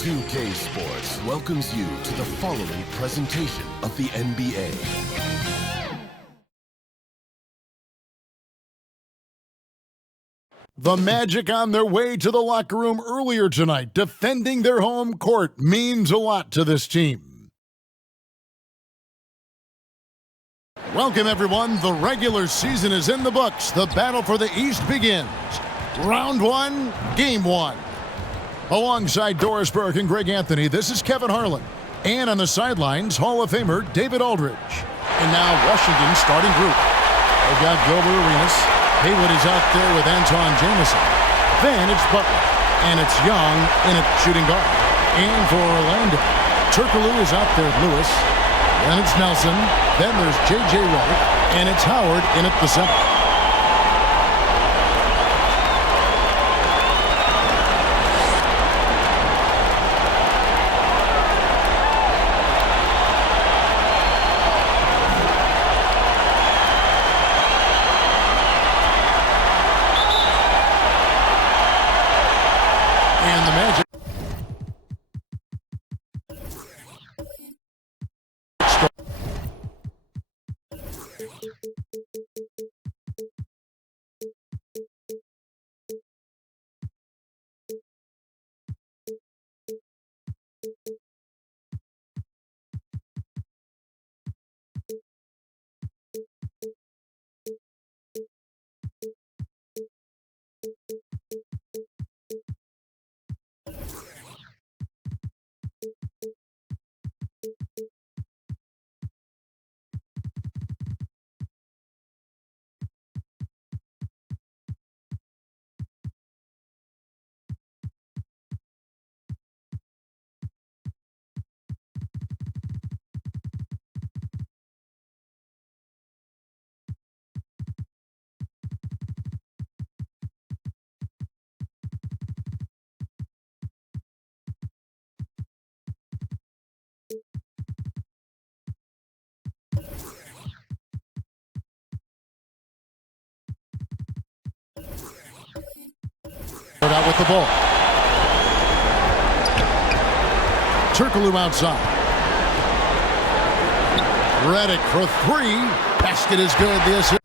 2K Sports welcomes you to the following presentation of the NBA. The Magic on their way to the locker room earlier tonight. Defending their home court means a lot to this team. Welcome, everyone. The regular season is in the books. The battle for the East begins. Round one, game one. Alongside Doris Burke and Greg Anthony, this is Kevin Harlan. And on the sidelines, Hall of Famer David Aldridge. And now Washington's starting group. They've got Gilbert Arenas. Haywood is out there with Antawn Jamison. Then it's Butler. And it's Young in at shooting guard. And for Orlando, Turkoglu is out there with Lewis. Then it's Nelson. Then there's J.J. Redick. And it's Howard in at the center. And the Magic out with the ball. Turkoglu outside. Redick for three. Basket is good. The assist.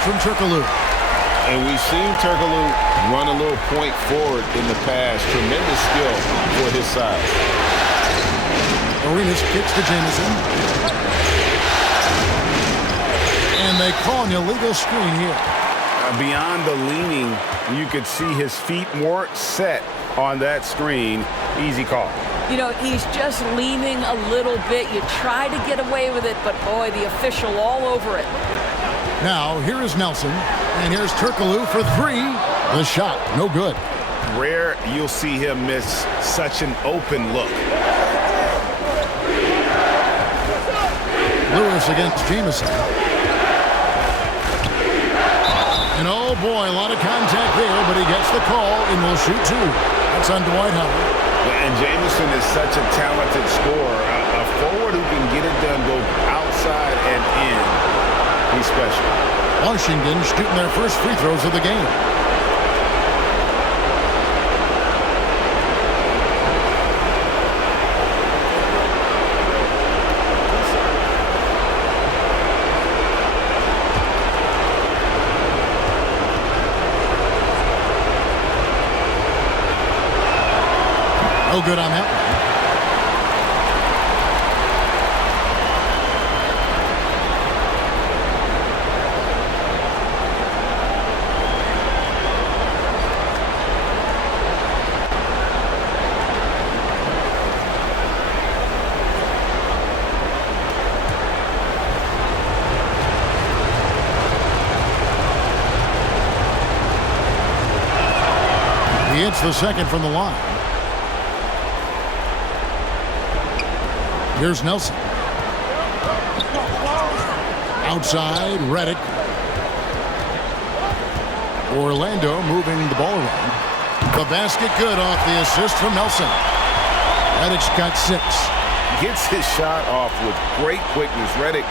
From Turkoglu. And we've seen Turkoglu run a little point forward in the past. Tremendous skill for his size. Arenas kicks to Jamison. And they call an illegal screen here. Beyond the leaning, you could see his feet weren't set on that screen. Easy call. You know, he's just leaning a little bit. You try to get away with it, but boy, the official all over it. Now, here is Nelson, and here's Turkoglu for three. The shot, no good. Rare you'll see him miss such an open look. Lewis against Jamison. And oh boy, a lot of contact there, but he gets the call and will shoot two. That's on Dwight Howard. And Jamison is such a talented scorer. A forward who can get it done both outside and in. He's special. Washington shooting their first free throws of the game. No good on that one. gets the second from the line. Here's Nelson. Outside, Reddick. Orlando moving the ball around. The basket good off the assist from Nelson. Reddick's got 6. Gets his shot off with great quickness. Reddick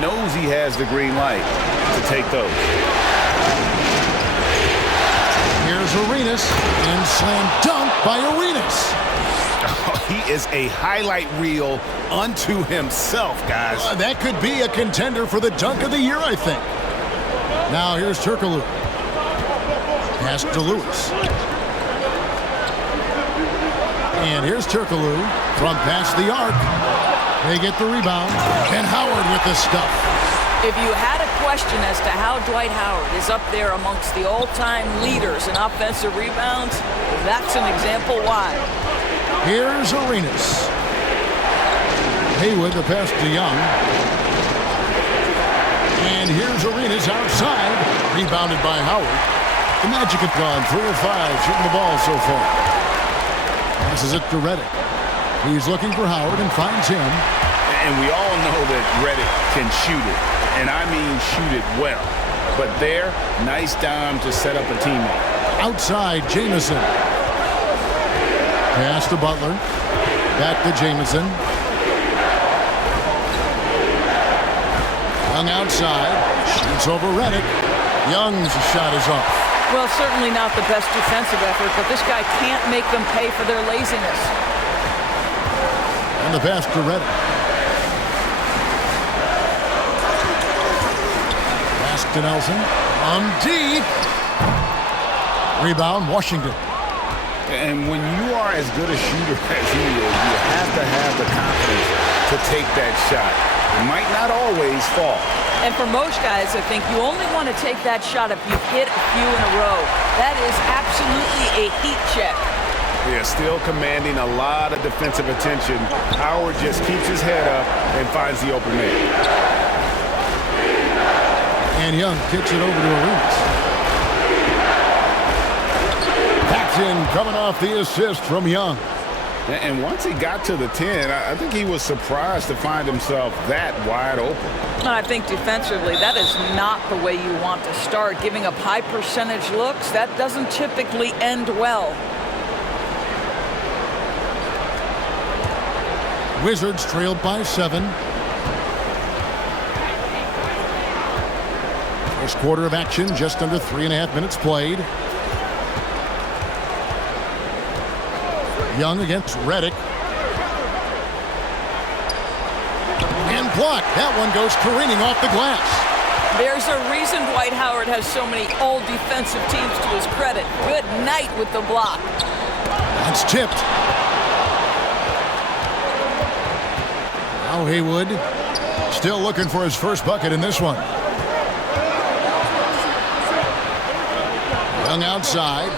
knows he has the green light to take those. Here's Arenas, and slam dunk by Arenas. He is a highlight reel unto himself, guys. That could be a contender for the dunk of the year, I think. Now here's Turkoglu. Pass to Lewis. And here's Turkoglu from past the arc. They get the rebound. And Howard with the stuff. If you had a question as to how Dwight Howard is up there amongst the all-time leaders in offensive rebounds, that's an example why. Here's Arenas. Haywood the pass to Young. And here's Arenas outside. Rebounded by Howard. The Magic have gone 3 of 5 shooting the ball so far. Passes it to Reddick. He's looking for Howard and finds him. And we all know that Reddick can shoot it. And I mean shoot it well. But there, nice dime to set up a teammate. Outside, Jamison. Pass to Butler. Back to Jamison. Young outside. Shoots over Reddick. Young's shot is off. Well, certainly not the best defensive effort, but this guy can't make them pay for their laziness. And the pass to Reddick. Pass to Nelson. Deep. Rebound, Washington. And when you are as good a shooter as he is, you have to have the confidence to take that shot. It might not always fall. And for most guys, I think you only want to take that shot if you hit a few in a row. That is absolutely a heat check. They're still commanding a lot of defensive attention. Howard just keeps his head up and finds the open man. And Young kicks it over to Arenas. Paxton coming off the assist from Young. And once he got to the 10, I think he was surprised to find himself that wide open. I think defensively, that is not the way you want to start. Giving up high percentage looks, that doesn't typically end well. Wizards trailed by 7. First quarter of action, just under 3.5 minutes played. Young against Reddick. And blocked. That one goes careening off the glass. There's a reason Dwight Howard has so many all-defensive teams to his credit. Good night with the block. That's tipped. Now Haywood still looking for his first bucket in this one. Young outside.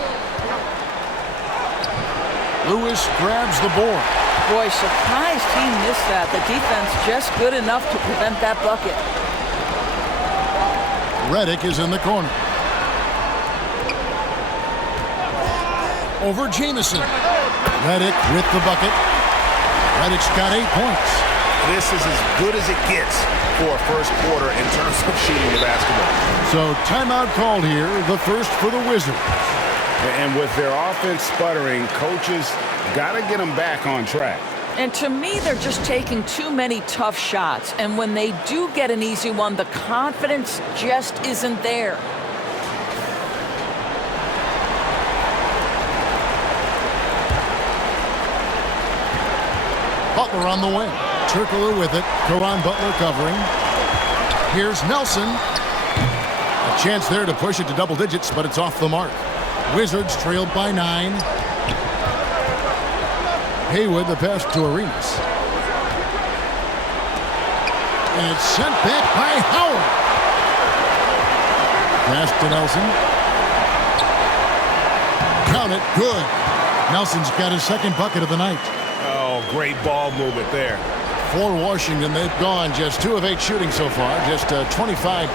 Lewis grabs the board. Boy, surprised he missed that. The defense just good enough to prevent that bucket. Reddick is in the corner. Over Jamison. Reddick with the bucket. Reddick's got 8 points. This is as good as it gets for a first quarter in terms of shooting the basketball. So timeout called here, the first for the Wizards. And with their offense sputtering, coaches got to get them back on track. And to me, they're just taking too many tough shots. And when they do get an easy one, the confidence just isn't there. Butler on the wing. Turkoglu with it. Caron Butler covering. Here's Nelson. A chance there to push it to double digits, but it's off the mark. Wizards trailed by 9. Haywood the pass to Arenas. And it's sent back by Howard. Pass to Nelson. Count it. Good. Nelson's got his second bucket of the night. Oh, great ball movement there. For Washington, they've gone just 2 of 8 shooting so far, just 25%.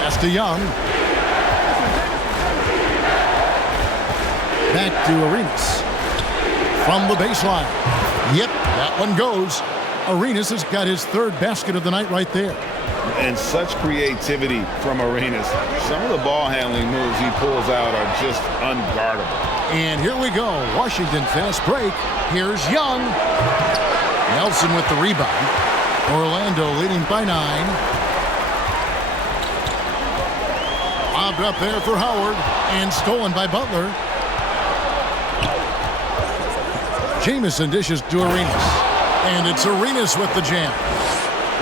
Pass to Young. Back to Arenas. From the baseline. Yep, that one goes. Arenas has got his third basket of the night right there. And such creativity from Arenas. Some of the ball handling moves he pulls out are just unguardable. And here we go. Washington fast break. Here's Young. Nelson with the rebound. Orlando leading by 9. Lobbed up there for Howard. And stolen by Butler. Jamison dishes to Arenas. And it's Arenas with the jam.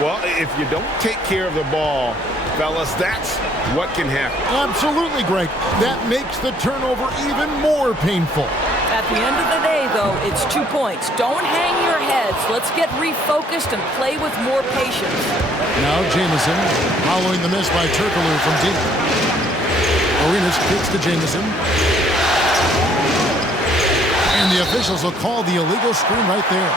Well, if you don't take care of the ball, fellas, that's what can happen. Absolutely, Greg. That makes the turnover even more painful. At the end of the day, though, it's 2 points. Don't hang your heads. Let's get refocused and play with more patience. Now Jamison following the miss by Turkoglu from deep. Arenas kicks to Jamison. And the officials will call the illegal screen right there.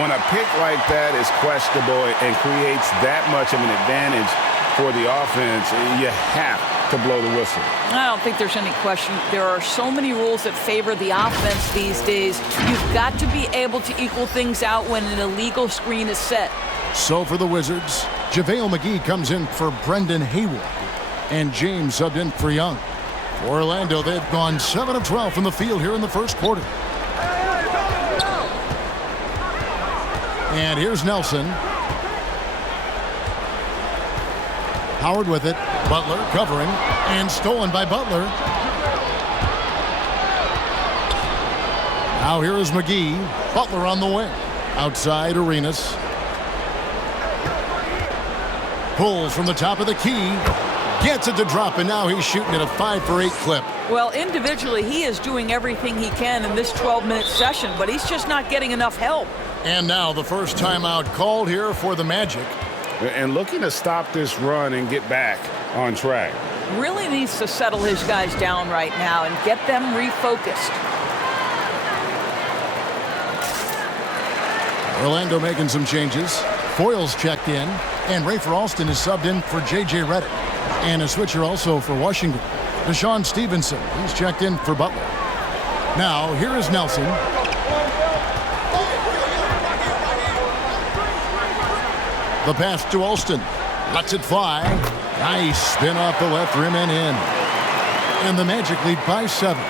When a pick like that is questionable and creates that much of an advantage for the offense, you have to blow the whistle. I don't think there's any question. There are so many rules that favor the offense these days. You've got to be able to equal things out when an illegal screen is set. So for the Wizards, JaVale McGee comes in for Brendan Haywood. And James subbed in for Young. For Orlando, they've gone 7 of 12 from the field here in the first quarter. And here's Nelson. Howard with it. Butler covering. And stolen by Butler. Now here is McGee. Butler on the wing. Outside Arenas. Pulls from the top of the key. Gets it to drop, and now he's shooting at a 5-for-8 clip. Well, individually, he is doing everything he can in this 12-minute session, but he's just not getting enough help. And now the first timeout called here for the Magic. And looking to stop this run and get back on track. Really needs to settle his guys down right now and get them refocused. Orlando making some changes. Foyle's checked in, and Rafer Alston is subbed in for J.J. Redick. And a switcher also for Washington. Deshaun Stevenson, he's checked in for Butler. Now, here is Nelson. The pass to Alston. Lets it fly. Nice spin off the left rim and in. And the Magic lead by 7.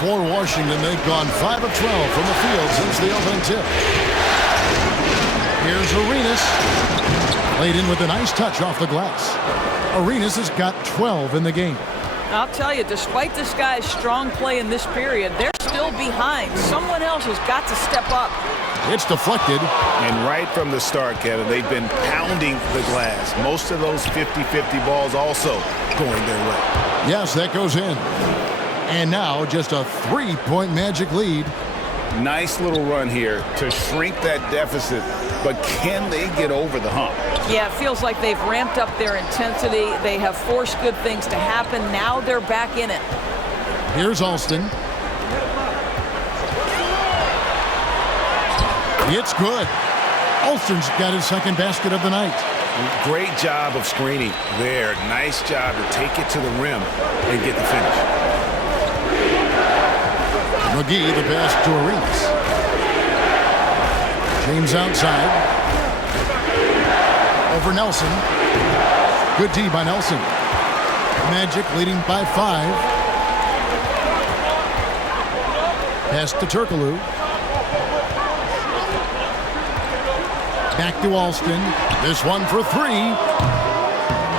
For Washington, they've gone 5 of 12 from the field since the opening tip. Here's Arenas. Laid in with a nice touch off the glass. Arenas has got 12 in the game. I'll tell you, despite this guy's strong play in this period, they're still behind. Someone else has got to step up. It's deflected. And right from the start, Kevin, they've been pounding the glass. Most of those 50-50 balls also going their way. Yes, that goes in. And now just a 3-point Magic lead. Nice little run here to shrink that deficit, but can they get over the hump? Yeah, it feels like they've ramped up their intensity. They have forced good things to happen. Now they're back in it. Here's Alston. It's good. Alston's got his second basket of the night. Great job of screening there. Nice job to take it to the rim and get the finish. McGee, the pass to Arenas. James outside. Over Nelson. Good D by Nelson. Magic leading by 5. Pass to Turkoglu. Back to Alston. This one for 3.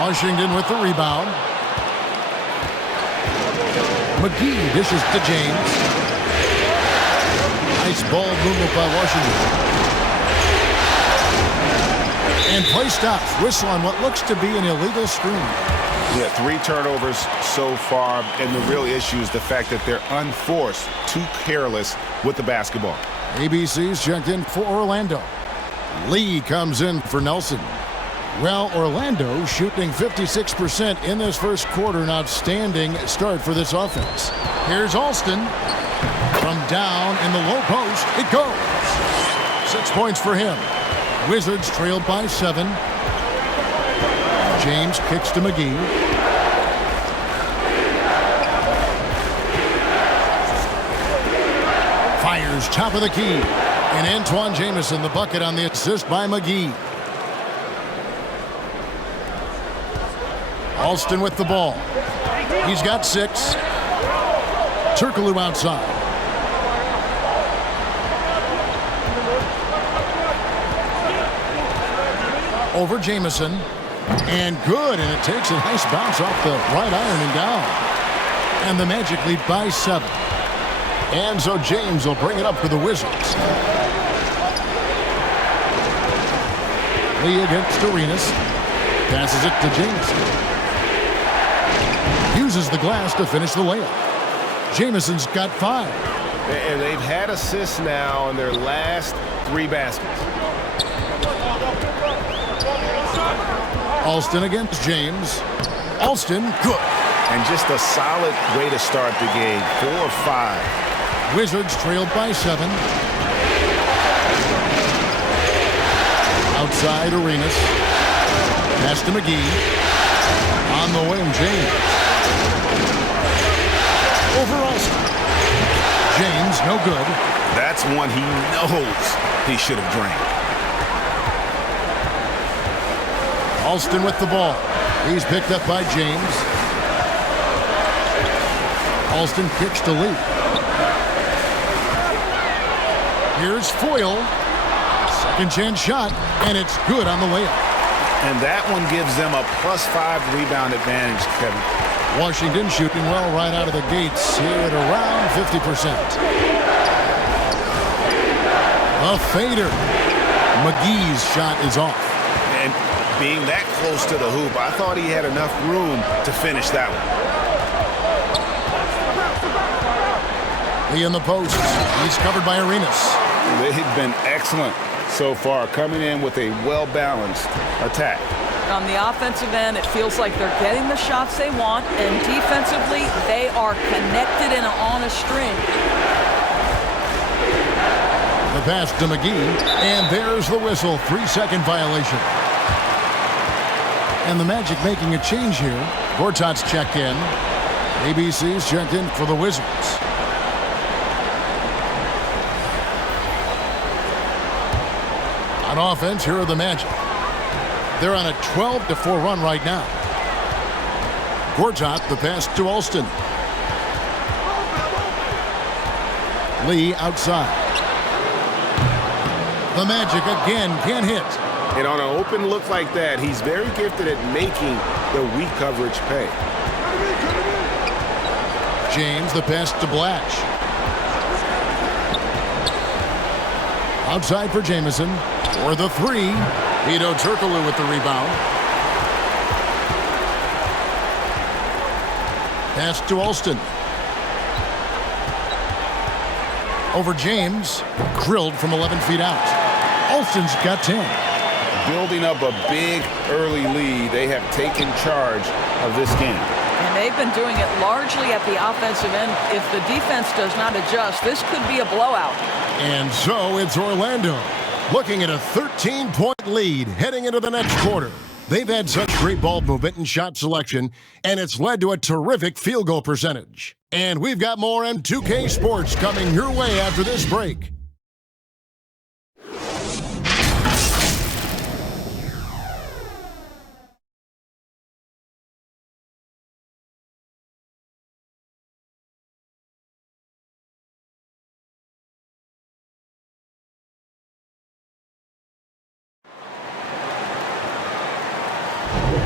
Washington with the rebound. McGee dishes to James. Nice ball movement by Washington. And play stops. Whistle on what looks to be an illegal screen. Yeah, 3 turnovers so far, and the real issue is the fact that they're unforced, too careless with the basketball. ABC's checked in for Orlando. Lee comes in for Nelson. Well, Orlando shooting 56% in this first quarter. An outstanding start for this offense. Here's Alston. From down in the low post, it goes. 6 points for him. Wizards trailed by 7. James kicks to McGee. goes top of the key. And Antawn Jamison, the bucket on the assist by McGee. Alston with the ball. He's got 6. Turkoglu outside. Over Jamison. And good, and it takes a nice bounce off the right iron and down. And the Magic lead by 7. And so James will bring it up for the Wizards. Lee against Arenas. Passes it to Jamison. Uses the glass to finish the layup. Jamison's got 5. And they've had assists now in their last 3 baskets. Alston against James. Alston, good. And just a solid way to start the game. 4 or 5. Wizards trailed by 7. Outside Arenas. Pass to McGee. On the wing, James. Over Alston. James, no good. That's one he knows he should have drained. Alston with the ball. He's picked up by James. Alston kicks to Lee. Here's Foyle. Second chance shot, and it's good on the layup. And that one gives them a +5 rebound advantage, Kevin. Washington shooting well right out of the gates here at around 50%. A fader. McGee's shot is off. And being that close to the hoop, I thought he had enough room to finish that one. Lee in the post. He's covered by Arenas. They've been excellent so far, coming in with a well-balanced attack. On the offensive end, it feels like they're getting the shots they want, and defensively, they are connected and on a string. The pass to McGee, and there's the whistle. 3-second violation. And the Magic making a change here. Gortat's checked in. ABC's checked in for the Wizards. On offense, here are the Magic. They're on a 12-4 run right now. Gortat, the pass to Alston. Lee outside. The Magic again can't hit. And on an open look like that, he's very gifted at making the weak coverage pay. James, the pass to Blatch. Outside for Jamison. For the 3. Hedo Turkoglu with the rebound. Pass to Alston. Over James. Grilled from 11 feet out. Alston's got 10. Building up a big early lead, they have taken charge of this game. And they've been doing it largely at the offensive end. If the defense does not adjust, this could be a blowout. And so it's Orlando looking at a 13-point lead heading into the next quarter. They've had such great ball movement and shot selection, and it's led to a terrific field goal percentage. And we've got more M2K Sports coming your way after this break.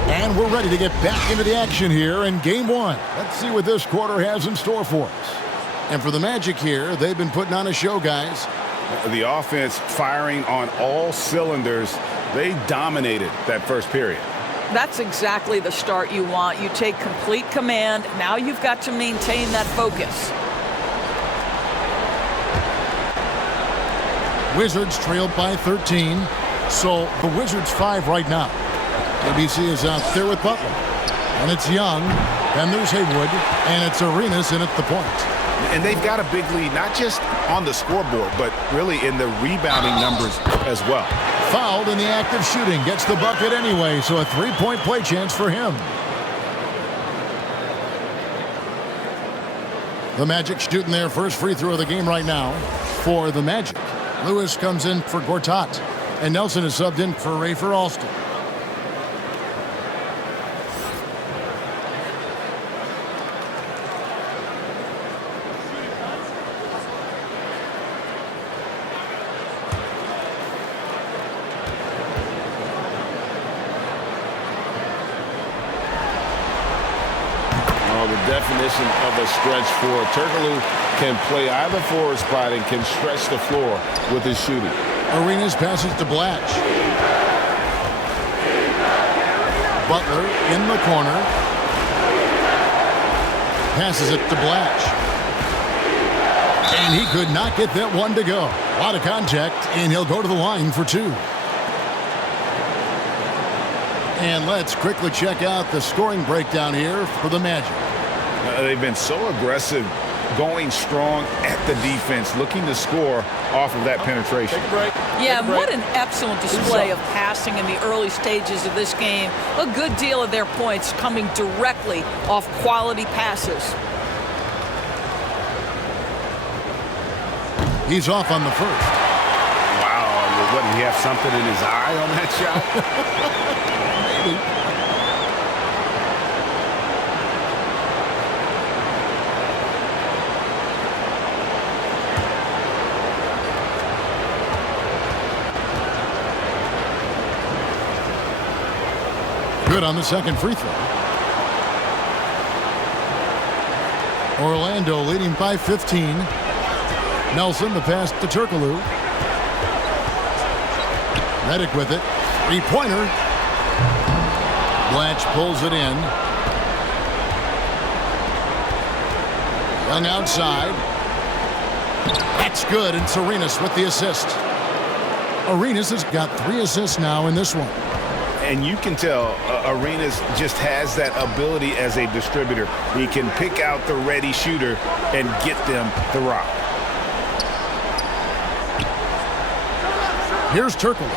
And we're ready to get back into the action here in Game 1. Let's see what this quarter has in store for us. And for the Magic here, they've been putting on a show, guys. The offense firing on all cylinders. They dominated that first period. That's exactly the start you want. You take complete command. Now you've got to maintain that focus. Wizards trailed by 13. So the Wizards 5 right now. ABC is out there with Butler. And it's Young. Then there's Haywood. And it's Arenas in at the point. And they've got a big lead, not just on the scoreboard, but really in the rebounding numbers as well. Fouled in the act of shooting. Gets the bucket anyway, so a three-point play chance for him. The Magic shooting their first free throw of the game right now for the Magic. Lewis comes in for Gortat, and Nelson is subbed in for Rafer Alston. Definition of a stretch forward. Turkoglu can play either forward spot and can stretch the floor with his shooting. Arenas passes to Blatch. Butler in the corner. Passes it to Blatch. And he could not get that one to go. A lot of contact, and he'll go to the line for two. And let's quickly check out the scoring breakdown here for the Magic. They've been so aggressive, going strong at the defense, looking to score off of that penetration. Yeah, what an excellent display of passing in the early stages of this game. A good deal of their points coming directly off quality passes. He's off on the first. Wow, what, did he have something in his eye on that shot? Maybe. Good on the second free throw. Orlando leading by 15. Nelson the pass to Turkoglu. Redick with it. Three-pointer. Blatch pulls it in. Young outside. That's good, and Arenas with the assist. Arenas has got 3 assists now in this one. And you can tell Arenas just has that ability as a distributor. He can pick out the ready shooter and get them the rock. Here's Turkoglu.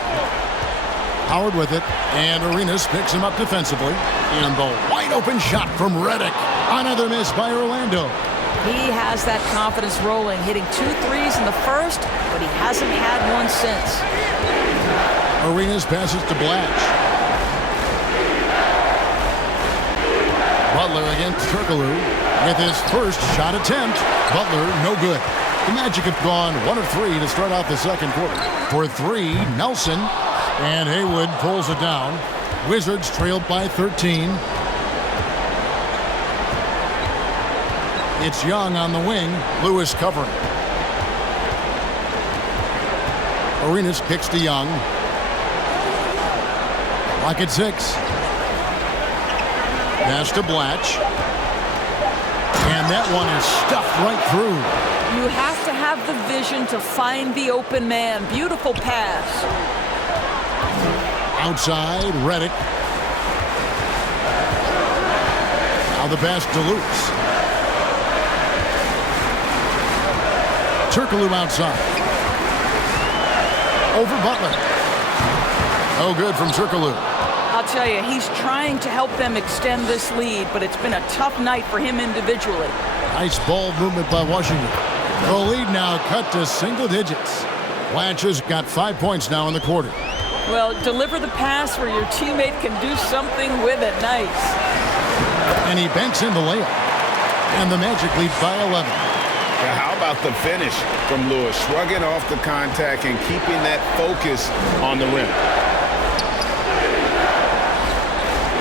Howard with it, and Arenas picks him up defensively. And the wide open shot from Redick. Another miss by Orlando. He has that confidence rolling, hitting 2 threes in the first, but he hasn't had one since. Arenas passes to Blatch. Butler against Turkoglu with his first shot attempt. Butler, no good. The Magic have gone 1 of 3 to start out the second quarter. For 3, Nelson, and Haywood pulls it down. Wizards trailed by 13. It's Young on the wing. Lewis covering. Arenas kicks to Young. Clock at 6. Pass to Blatch. And that one is stuffed right through. You have to have the vision to find the open man. Beautiful pass. Outside, Redick. Now the pass to Lewis. Turkoglu outside. Over Butler. Oh, good from Turkoglu. I'll tell you, he's trying to help them extend this lead, but it's been a tough night for him individually. Nice ball movement by Washington. The lead now cut to single digits. Blatch has got 5 points now in the quarter. Well, deliver the pass where your teammate can do something with it. Nice. And he banks in the layup. And the Magic lead by 11. Now, how about the finish from Lewis? Shrugging off the contact and keeping that focus on the rim.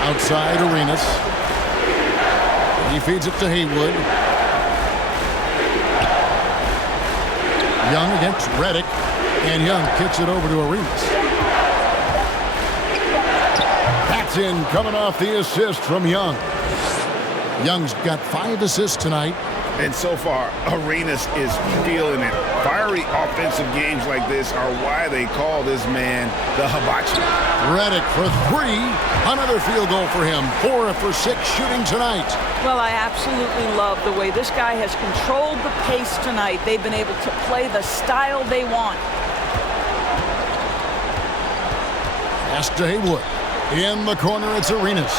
Outside Arenas. He feeds it to Haywood. Young against Redick. And Young kicks it over to Arenas. That's in, coming off the assist from Young. Young's got 5 assists tonight. And so far, Arenas is feeling it. Fiery offensive games like this are why they call this man the hibachi. Redick for 3. Another field goal for him. 4 for 6 shooting tonight. Well, I absolutely love the way this guy has controlled the pace tonight. They've been able to play the style they want. Pass to Haywood. In the corner, it's Arenas.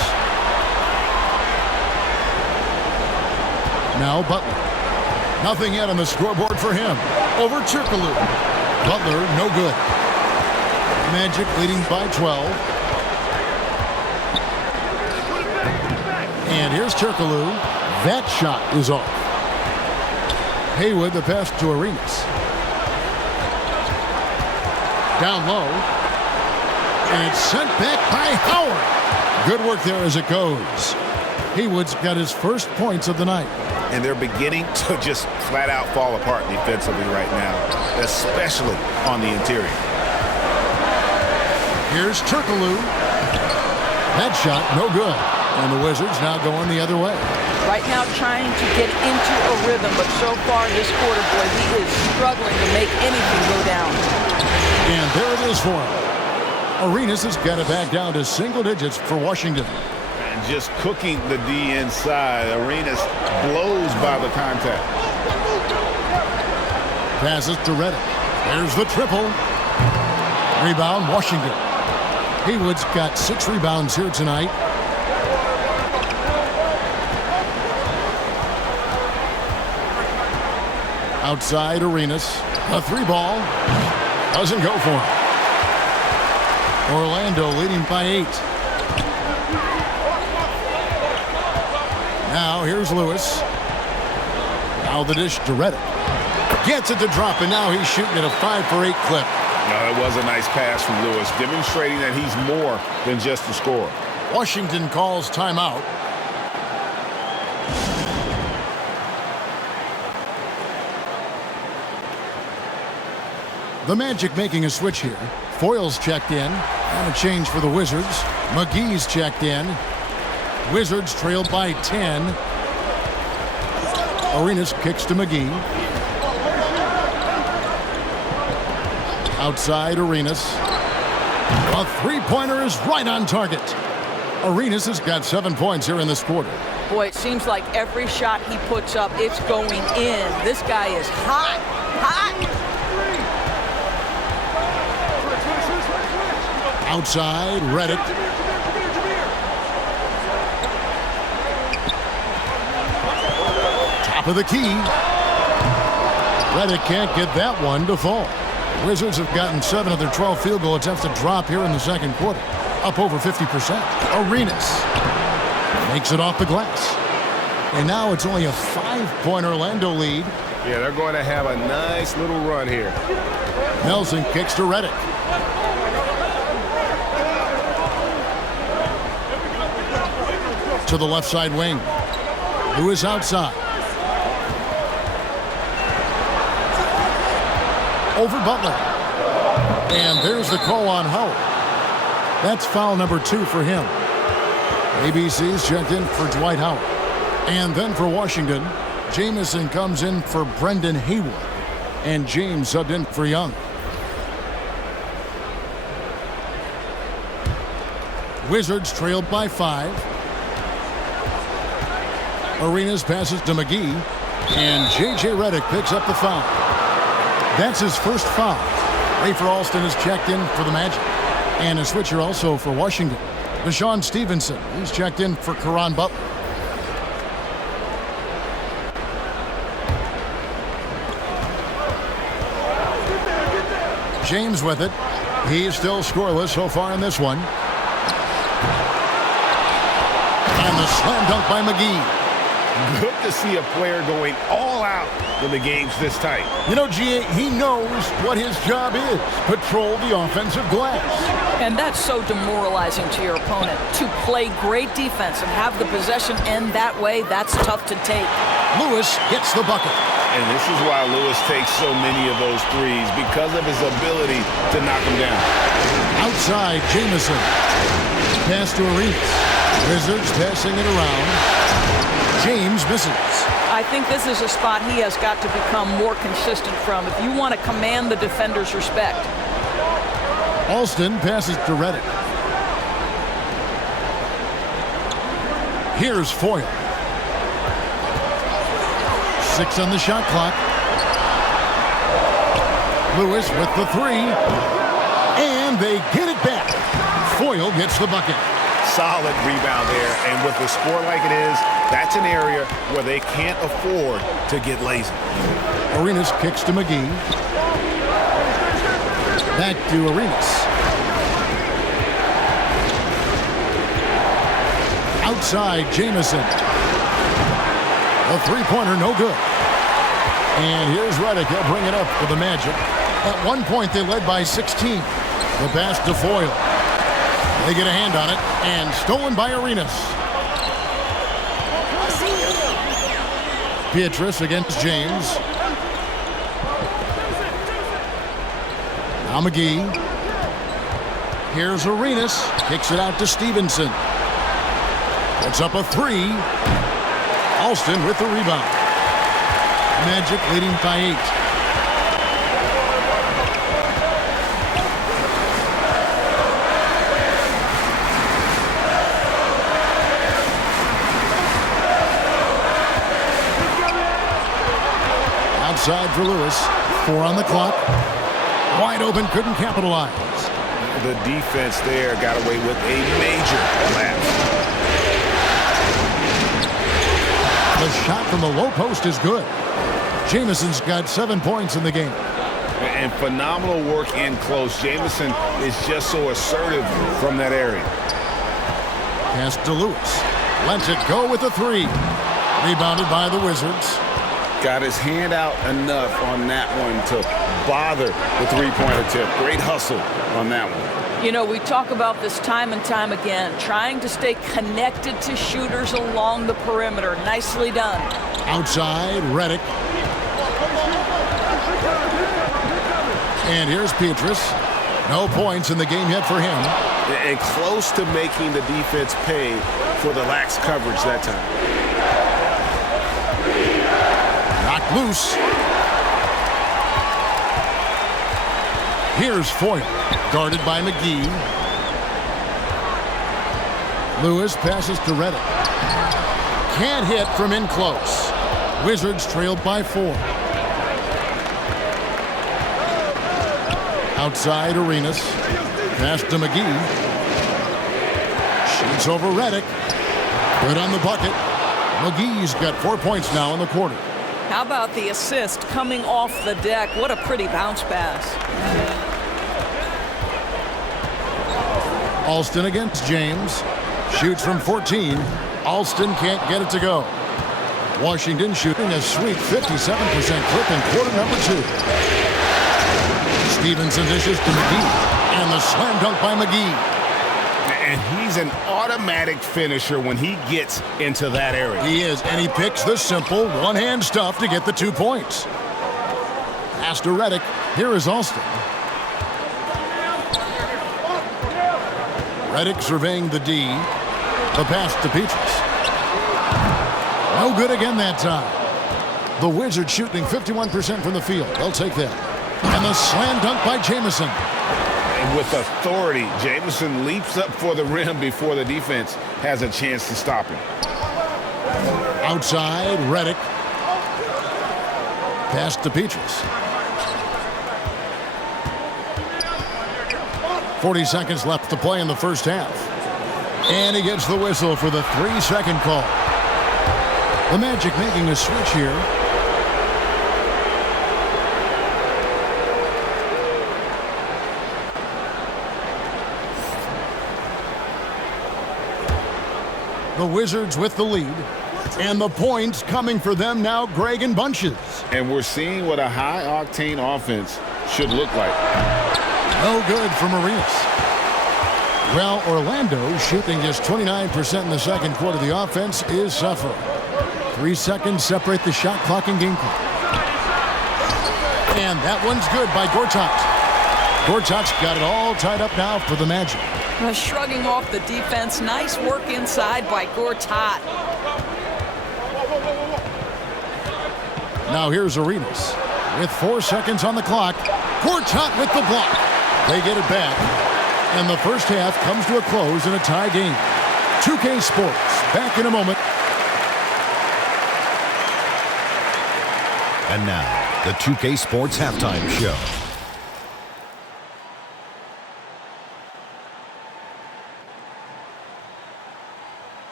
Now Butler. Nothing yet on the scoreboard for him. Over Turkoglu. Butler, no good. Magic leading by 12. And here's Turkoglu. That shot is off. Haywood, the pass to Arenas. Down low. And it's sent back by Howard. Good work there as it goes. Haywood's got his first points of the night. And they're beginning to just flat out fall apart defensively right now, especially on the interior. Here's Turkoglu. That shot, no good. And the Wizards now going the other way. Right now trying to get into a rhythm, but so far this quarter, boy, he is struggling to make anything go down. And there it is for him. Arenas has got it back down to single digits for Washington. And just cooking the D inside. Arenas blows by the contact. Passes to Redick. There's the triple. Rebound, Washington. Haywood's got 6 rebounds here tonight. Outside Arenas. A 3-ball. Doesn't go for him. Orlando leading by 8. Now here's Lewis. Now the dish to Redick. Gets it to drop, and now he's shooting at a 5-for-8 clip. That was a nice pass from Lewis, demonstrating that he's more than just a scorer. Washington calls timeout. The Magic making a switch here. Foyle's checked in. And a change for the Wizards. McGee's checked in. Wizards trailed by 10. Arenas kicks to McGee. Outside Arenas. A 3-pointer is right on target. Arenas has got 7 points here in this quarter. Boy, it seems like every shot he puts up, it's going in. This guy is hot, hot. Outside, Redick. Top of the key. Redick can't get that one to fall. Wizards have gotten 7 of their 12 field goal attempts to drop here in the second quarter. Up over 50%. Arenas makes it off the glass. And now it's only a 5-point Orlando lead. Yeah, they're going to have a nice little run here. Nelson kicks to Redick. To the left side wing. Lewis outside. Over Butler. And there's the call on Howard. That's foul number 2 for him. ABC's checked in for Dwight Howard. And then for Washington, Jamison comes in for Brendan Haywood. And James subbed in for Young. Wizards trailed by 5. Arenas passes to McGee, and J.J. Redick picks up the foul. That's his first foul. Rafer Alston is checked in for the Magic. And a switcher also for Washington. Deshaun Stevenson, he's checked in for Caron Butler. James with it. He's still scoreless so far in this one. And the slam dunk by McGee. Good to see a player going all out when the game's this tight. You know, G.A., he knows what his job is. Patrol the offensive glass. And that's so demoralizing to your opponent. To play great defense and have the possession end that way, that's tough to take. Lewis gets the bucket. And this is why Lewis takes so many of those threes, because of his ability to knock them down. Outside, Jamison. Pass to Arenas. Wizards passing it around. James misses. I think this is a spot he has got to become more consistent from if you want to command the defender's respect. Alston passes to Redick. Here's Foyle. 6 on the shot clock. Lewis with the 3. And they get it back. Foyle gets the bucket. solid rebound there. And with the score like it is, that's an area where they can't afford to get lazy. Arenas kicks to McGee. Back to Arenas. Outside, Jamison. A three-pointer, no good. And here's Redick. He'll bring it up for the Magic. At one point, they led by 16. The pass to Foyle. They get a hand on it, and stolen by Arenas. Pietrus against James. Now McGee. Here's Arenas. Kicks it out to Stevenson. Puts up a three. Alston with the rebound. Magic leading by 8. Outside for Lewis. 4 on the clock. Wide open, couldn't capitalize. The defense there got away with a major lapse. The shot from the low post is good. Jamison's got 7 points in the game. And phenomenal work in close. Jamison is just so assertive from that area. Pass to Lewis. Lets it go with a 3. Rebounded by the Wizards. Got his hand out enough on that one to bother the three-pointer tip. Great hustle on that one. You know, we talk about this time and time again, trying to stay connected to shooters along the perimeter. Nicely done. Outside, Redick. And here's Pietrus. No points in the game yet for him. And close to making the defense pay for the lax coverage that time. Knocked loose. Here's Foyle, guarded by McGee. Lewis passes to Redick. Can't hit from in close. Wizards trailed by 4. Outside, Arenas. Pass to McGee. Shoots over Redick. Good on the bucket. McGee's got 4 points now in the quarter. How about the assist coming off the deck? What a pretty bounce pass. Alston against James. Shoots from 14. Alston can't get it to go. Washington shooting a sweet 57% clip in quarter number 2. Stevenson dishes to McGee. And the slam dunk by McGee. And he's an automatic finisher when he gets into that area. He is, and he picks the simple one-hand stuff to get the 2 points. Pass to Redick. Here is Alston. Redick surveying the D. The pass to Pietrus. No good again that time. The Wizards shooting 51% from the field. They'll take that. And the slam dunk by Jamison. And with authority, Jamison leaps up for the rim before the defense has a chance to stop him. Outside, Redick. Pass to Pietrus. 40 seconds left to play in the first half. And he gets the whistle for the 3-second call. The Magic making a switch here. The Wizards with the lead. And the points coming for them now, Greg, in bunches. And we're seeing what a high-octane offense should look like. No good from Arenas. Well, Orlando shooting just 29% in the second quarter. The offense is suffering. 3 seconds separate the shot clock and game clock. And that one's good by Gortat. Gortat's got it all tied up now for the Magic. Shrugging off the defense. Nice work inside by Gortat. Now here's Arenas with 4 seconds on the clock. Gortat with the block. They get it back. And the first half comes to a close in a tie game. 2K Sports, back in a moment. And now, the 2K Sports Halftime Show.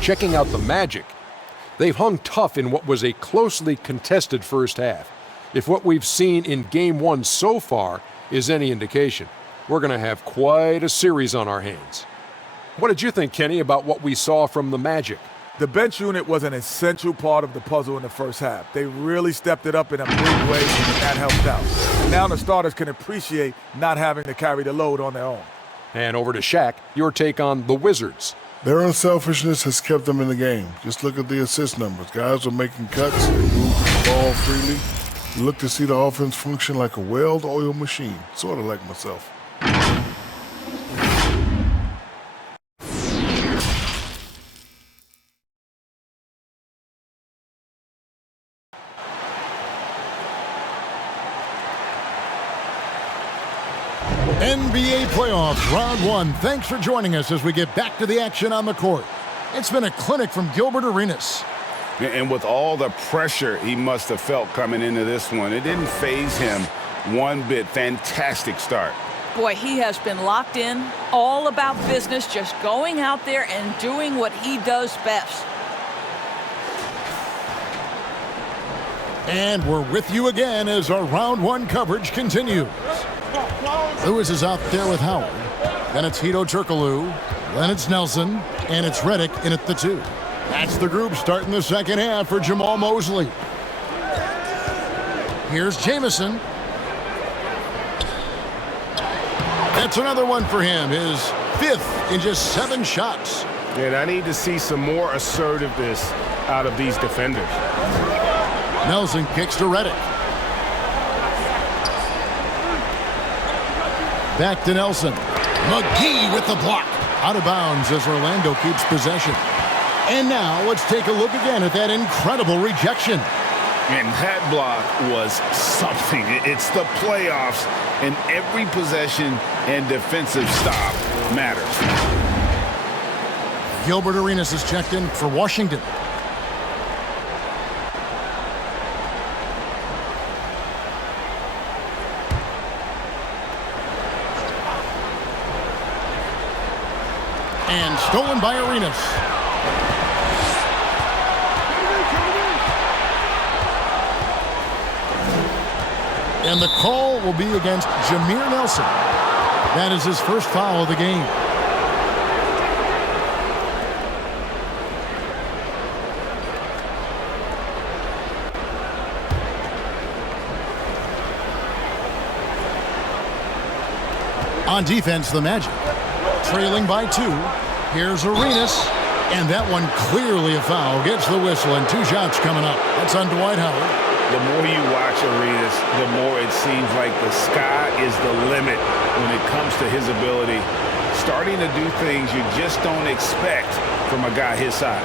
checking out the Magic. They've hung tough in what was a closely contested first half. If what we've seen in Game 1 so far is any indication, we're going to have quite a series on our hands. What did you think, Kenny, about what we saw from the Magic? The bench unit was an essential part of the puzzle in the first half. They really stepped it up in a big way, and that helped out. Now the starters can appreciate not having to carry the load on their own. And over to Shaq, your take on the Wizards. Their unselfishness has kept them in the game. Just look at the assist numbers. Guys are making cuts, they move the ball freely. You look to see the offense function like a well-oiled machine, sort of like myself. NBA playoffs, round one. Thanks for joining us as we get back to the action on the court. It's been a clinic from Gilbert Arenas. And with all the pressure he must have felt coming into this one, it didn't faze him one bit. Fantastic start. Boy, he has been locked in, all about business, just going out there and doing what he does best. And we're with you again as our round one coverage continues. Lewis is out there with Howard. Then it's Hedo Turkoglu. Then it's Nelson. And it's Redick in at the 2. That's the group starting the second half for Jamal Mosley. Here's Jamison. That's another one for him. His 5th in just 7 shots. And I need to see some more assertiveness out of these defenders. Nelson kicks to Redick. Back to Nelson. McGee with the block. Out of bounds as Orlando keeps possession. And now let's take a look again at that incredible rejection. And that block was something. It's the playoffs, and every possession and defensive stop matters. Gilbert Arenas is checked in for Washington. And stolen by Arenas. And the call will be against Jameer Nelson. That is his first foul of the game. On defense, the Magic. Trailing by 2. Here's Arenas. And that one clearly a foul. Gets the whistle and 2 shots coming up. That's on Dwight Howard. The more you watch Arenas, the more it seems like the sky is the limit when it comes to his ability. Starting to do things you just don't expect from a guy his size.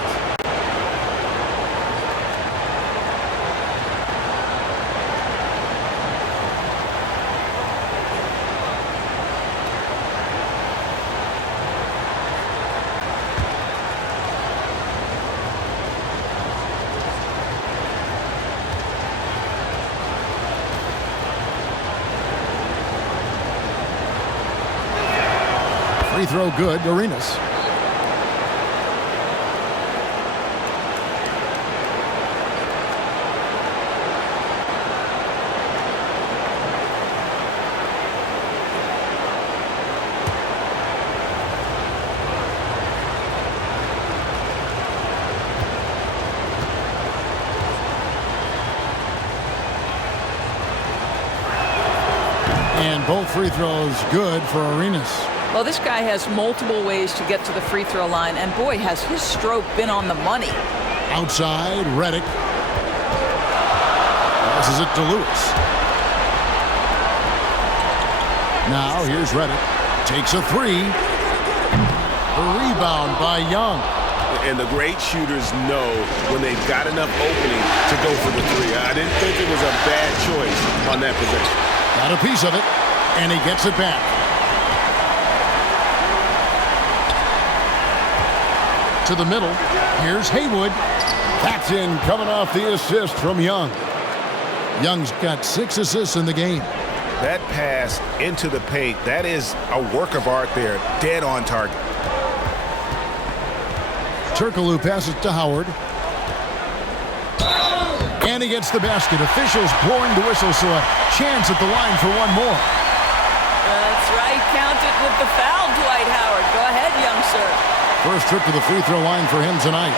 Free throw good, Arenas. And both free throws good for Arenas. Well, this guy has multiple ways to get to the free throw line, and boy, has his stroke been on the money. Outside, Redick. Passes it to Lewis. Now, here's Redick. Takes a 3. A rebound by Young. And the great shooters know when they've got enough opening to go for the 3. I didn't think it was a bad choice on that possession. Got a piece of it, and he gets it back. To the middle. Here's Haywood. That's in, coming off the assist from Young. Young's got 6 assists in the game. That pass into the paint, that is a work of art there. Dead on target. Turkoglu passes to Howard. And he gets the basket. Officials blowing the whistle, so a chance at the line for one more. That's right. Count it with the foul, Dwight Howard. Go ahead, young sir. First trip to the free throw line for him tonight.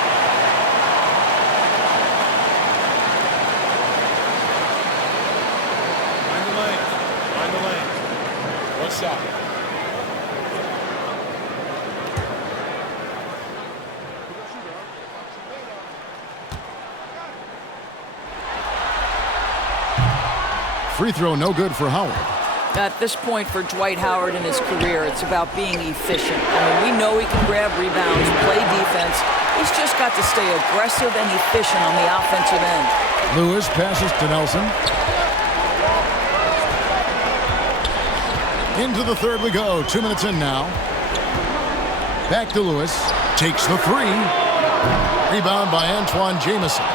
Find the lane. Find the lane. One shot. Free throw no good for Howard. At this point for Dwight Howard in his career, it's about being efficient. I mean, we know he can grab rebounds, play defense. He's just got to stay aggressive and efficient on the offensive end. Lewis passes to Nelson. Into the third we go. 2 minutes in now. Back to Lewis. Takes the three. Rebound by Antoine Jamison.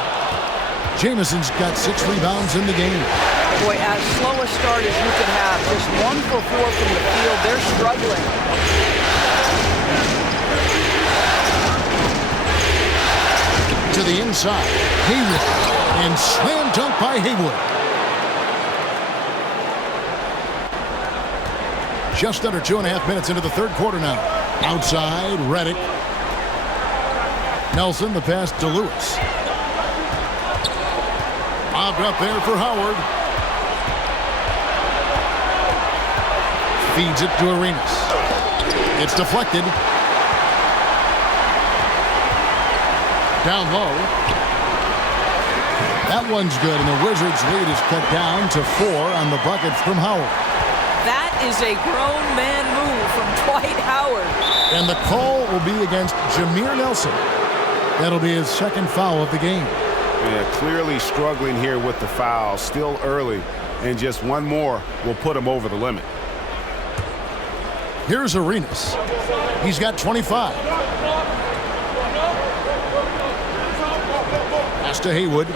Jamison's got 6 rebounds in the game. Boy, as slow a start as you can have, just 1 for 4 from the field, they're struggling. To the inside, Haywood, and slam dunk by Haywood. Just under 2.5 minutes into the third quarter now. Outside, Redick. Nelson, the pass to Lewis. Bobbed up there for Howard. Feeds it to Arenas. It's deflected. Down low. That one's good, and the Wizards' lead is cut down to 4 on the bucket from Howard. That is a grown man move from Dwight Howard. And the call will be against Jameer Nelson. That'll be his second foul of the game. Yeah, clearly struggling here with the foul. Still early, and just one more will put him over the limit. Here's Arenas. He's got 25. Pass to Haywood.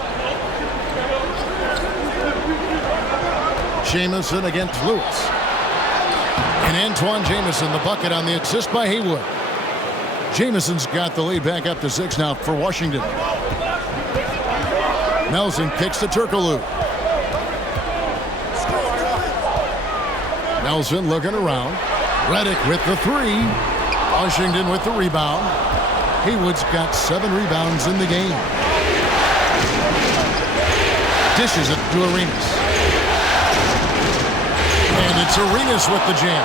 Jamison against Lewis. And Antoine Jamison, the bucket on the assist by Haywood. Jamison's got the lead back up to 6 now for Washington. Nelson kicks to Turkoglu. Nelson looking around. Redick with the 3. Washington with the rebound. Haywood's got 7 rebounds in the game. Dishes it to Arenas. And it's Arenas with the jam.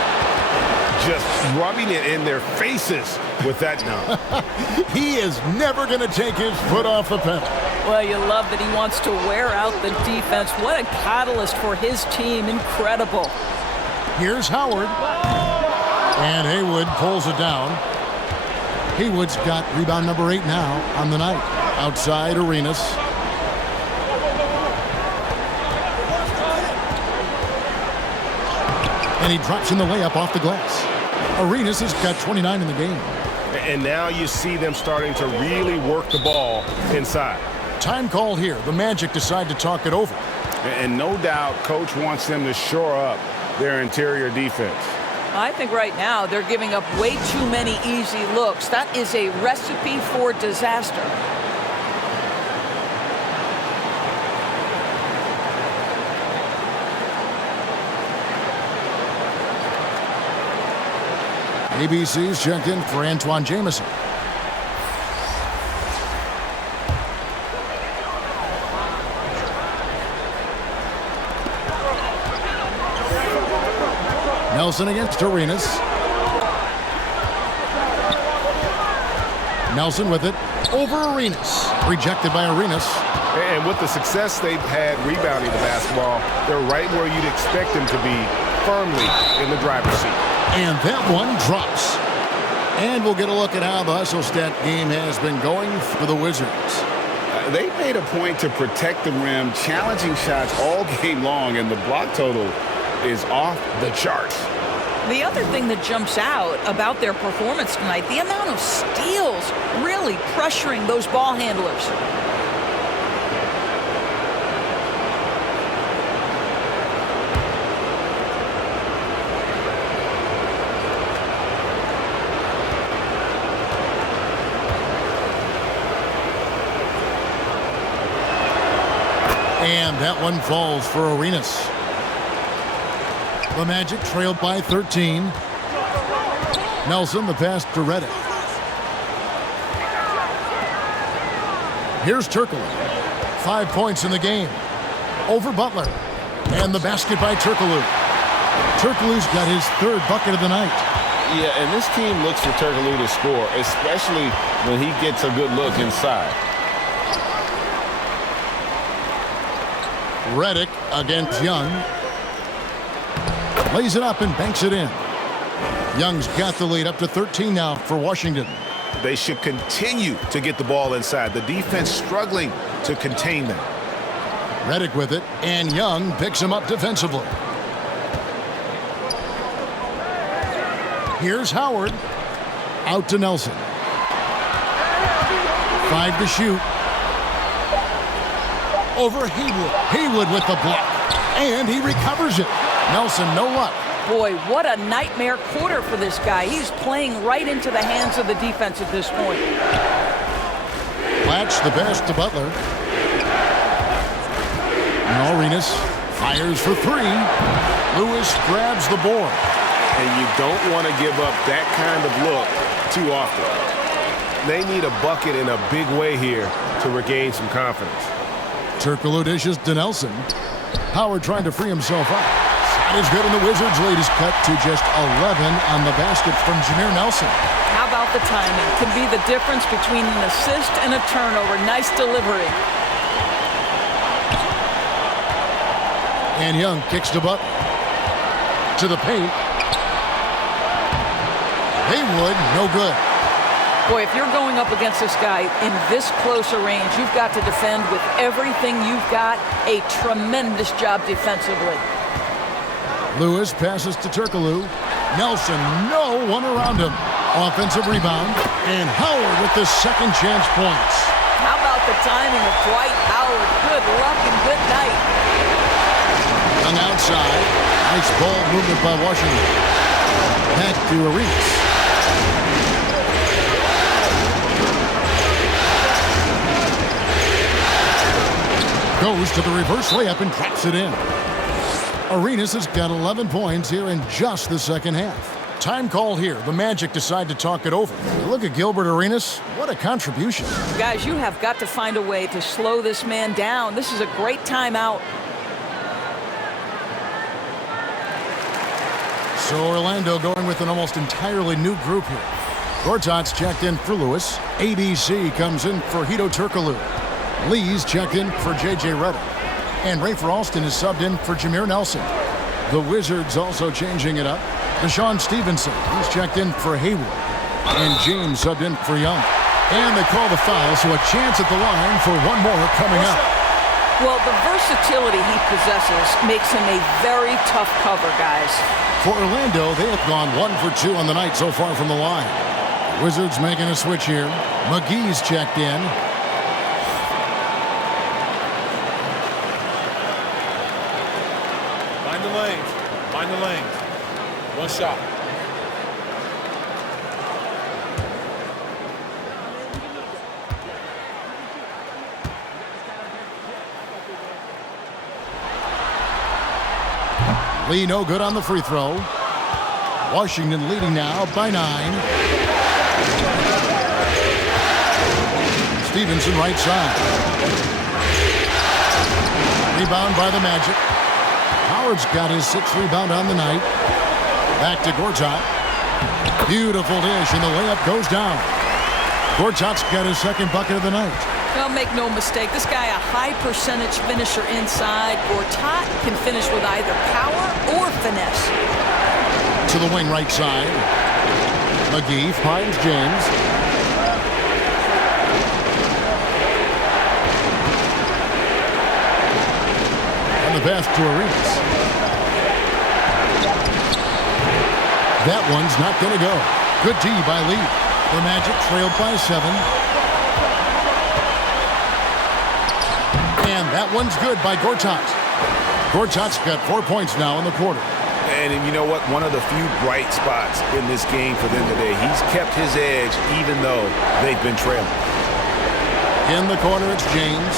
Just rubbing it in their faces with that dunk. He is never going to take his foot off the pedal. Well, you love that he wants to wear out the defense. What a catalyst for his team. Incredible. Here's Howard. And Haywood pulls it down. Haywood's got rebound number 8 now on the night. Outside Arenas. And he drops in the layup off the glass. Arenas has got 29 in the game. And now you see them starting to really work the ball inside. Time called here. The Magic decide to talk it over. And no doubt, Coach wants them to shore up their interior defense. I think right now they're giving up way too many easy looks. That is a recipe for disaster. ABC's checked in for Antoine Jamison. Nelson against Arenas. Nelson with it over Arenas. Rejected by Arenas. And with the success they've had rebounding the basketball, they're right where you'd expect them to be, firmly in the driver's seat. And that one drops. And we'll get a look at how the hustle stat game has been going for the Wizards. They made a point to protect the rim, challenging shots all game long, and the block total is off the charts. The other thing that jumps out about their performance tonight, the amount of steals really pressuring those ball handlers. And that one falls for Arenas. The Magic trailed by 13. Nelson, the pass to Redick. Here's Turkoglu. 5 points in the game. Over Butler. And the basket by Turkoglu. Turkoglu's got his third bucket of the night. Yeah, and this team looks for Turkoglu to score, especially when he gets a good look inside. Redick against Young. Lays it up and banks it in. Young's got the lead up to 13 now for Washington. They should continue to get the ball inside. The defense struggling to contain them. Redick with it, and Young picks him up defensively. Here's Howard. Out to Nelson. 5 to shoot. Over Haywood. Haywood with the block. And he recovers it. Nelson, no luck. Boy, what a nightmare quarter for this guy. He's playing right into the hands of the defense at this point. Latch the pass to Butler. Now Arenas fires for 3. Lewis grabs the board. And you don't want to give up that kind of look too often. They need a bucket in a big way here to regain some confidence. Turkoglu dishes to Nelson. Howard trying to free himself up. Shot is good, and the Wizards lead is cut to just 11 on the basket from Jameer Nelson. How about the timing? Can be the difference between an assist and a turnover. Nice delivery. And Young kicks to Butler. To the paint. Haywood, no good. Boy, if you're going up against this guy in this close a range, you've got to defend with everything you've got. A tremendous job defensively. Lewis passes to Turkoglu. Nelson, no one around him. Offensive rebound. And Howard with the second chance points. How about the timing of Dwight Howard? Good luck and good night. Young outside. Nice ball movement by Washington. Back to Arenas. Goes to the reverse layup and traps it in. Arenas has got 11 points here in just the second half. Time called here. The Magic decide to talk it over. Look at Gilbert Arenas. What a contribution. Guys, you have got to find a way to slow this man down. This is a great timeout. So Orlando going with an almost entirely new group here. Gortat's checked in for Lewis. ABC comes in for Hedo Turkoglu. Lee's checked in for J.J. Redick. And Rafer Alston is subbed in for Jameer Nelson. The Wizards also changing it up. Deshaun Stevenson, he's checked in for Haywood. And James subbed in for Young. And they call the foul, so a chance at the line for one more coming up. Well, the versatility he possesses makes him a very tough cover, guys. For Orlando, they have gone 1 for 2 on the night so far from the line. The Wizards making a switch here. McGee's checked in. Find the lanes. Find the lanes. One shot. Lee no good on the free throw. Washington leading now by 9. Stevenson right side. Rebound by the Magic. Howard's got his 6th rebound on the night. Back to Gortat. Beautiful dish, and the layup goes down. Gortat's got his 2nd bucket of the night. Well, make no mistake, this guy a high percentage finisher inside. Gortat can finish with either power or finesse. To the wing right side. McGee finds James. And the pass to Arenas. That one's not going to go. Good D by Lee. The Magic trailed by 7. And that one's good by Gortat. Gortat's got 4 points now in the quarter. And you know what? One of the few bright spots in this game for them today. He's kept his edge even though they've been trailing. In the corner, it's James.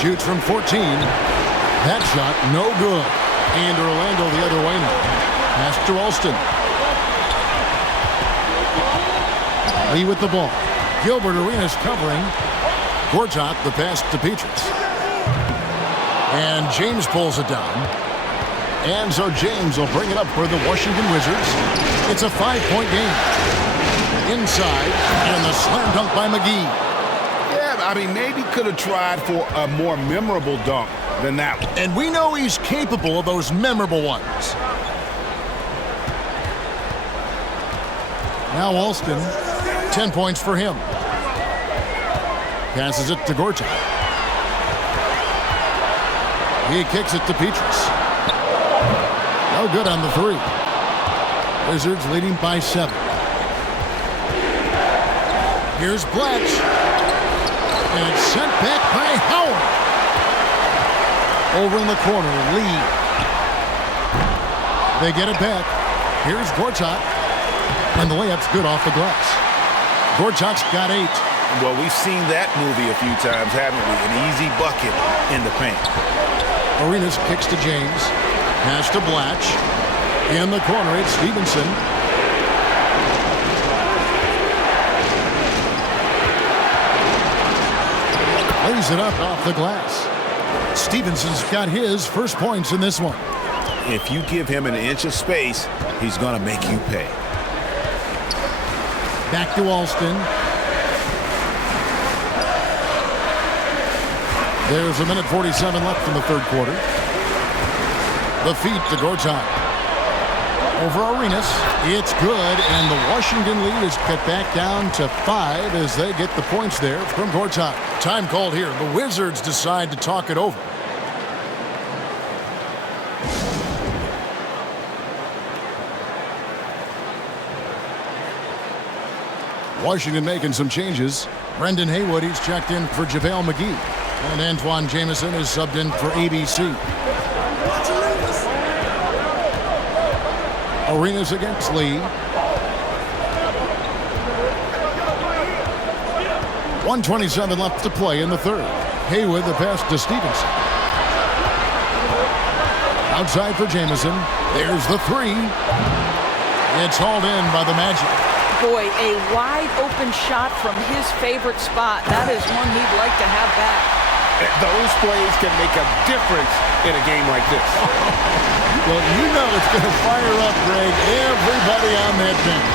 Shoots from 14. That shot, no good. And Orlando the other way now. Pass to Alston. Lee with the ball. Gilbert Arenas covering. Gortat the pass to Petrus. And James pulls it down. And so James will bring it up for the Washington Wizards. It's a 5-point game. Inside, and the slam dunk by McGee. Yeah, I mean, maybe could have tried for a more memorable dunk than that one. And we know he's capable of those memorable ones. Now Alston, 10 points for him. Passes it to Gortat. He kicks it to Petrus. No good on the three. Wizards leading by 7. Here's Blatch. And it's sent back by Howard. Over in the corner, Lee. They get it back. Here's Gortat. And the layup's good off the glass. Gortat's got 8. Well, we've seen that movie a few times, haven't we? An easy bucket in the paint. Arenas kicks to James. Pass to Blatch. In the corner, it's Stevenson. Lays it up off the glass. Stevenson's got his first points in this one. If you give him an inch of space, he's going to make you pay. Back to Alston. There's 1:47 left in the third quarter. The feed to Gortat. Over Arenas. It's good, and the Washington lead is cut back down to 5 as they get the points there from Gortat. Time called here. The Wizards decide to talk it over. Washington making some changes. Brendan Haywood, he's checked in for JaVale McGee. And Antoine Jamison is subbed in for ABC. Arenas against Lee. 1:27 left to play in the third. Haywood the pass to Stevenson. Outside for Jamison. There's the three. It's hauled in by the Magic. Boy, a wide open shot from his favorite spot. That is one he'd like to have back. Those plays can make a difference in a game like this. Well, you know it's going to fire up, Greg, everybody on that bench.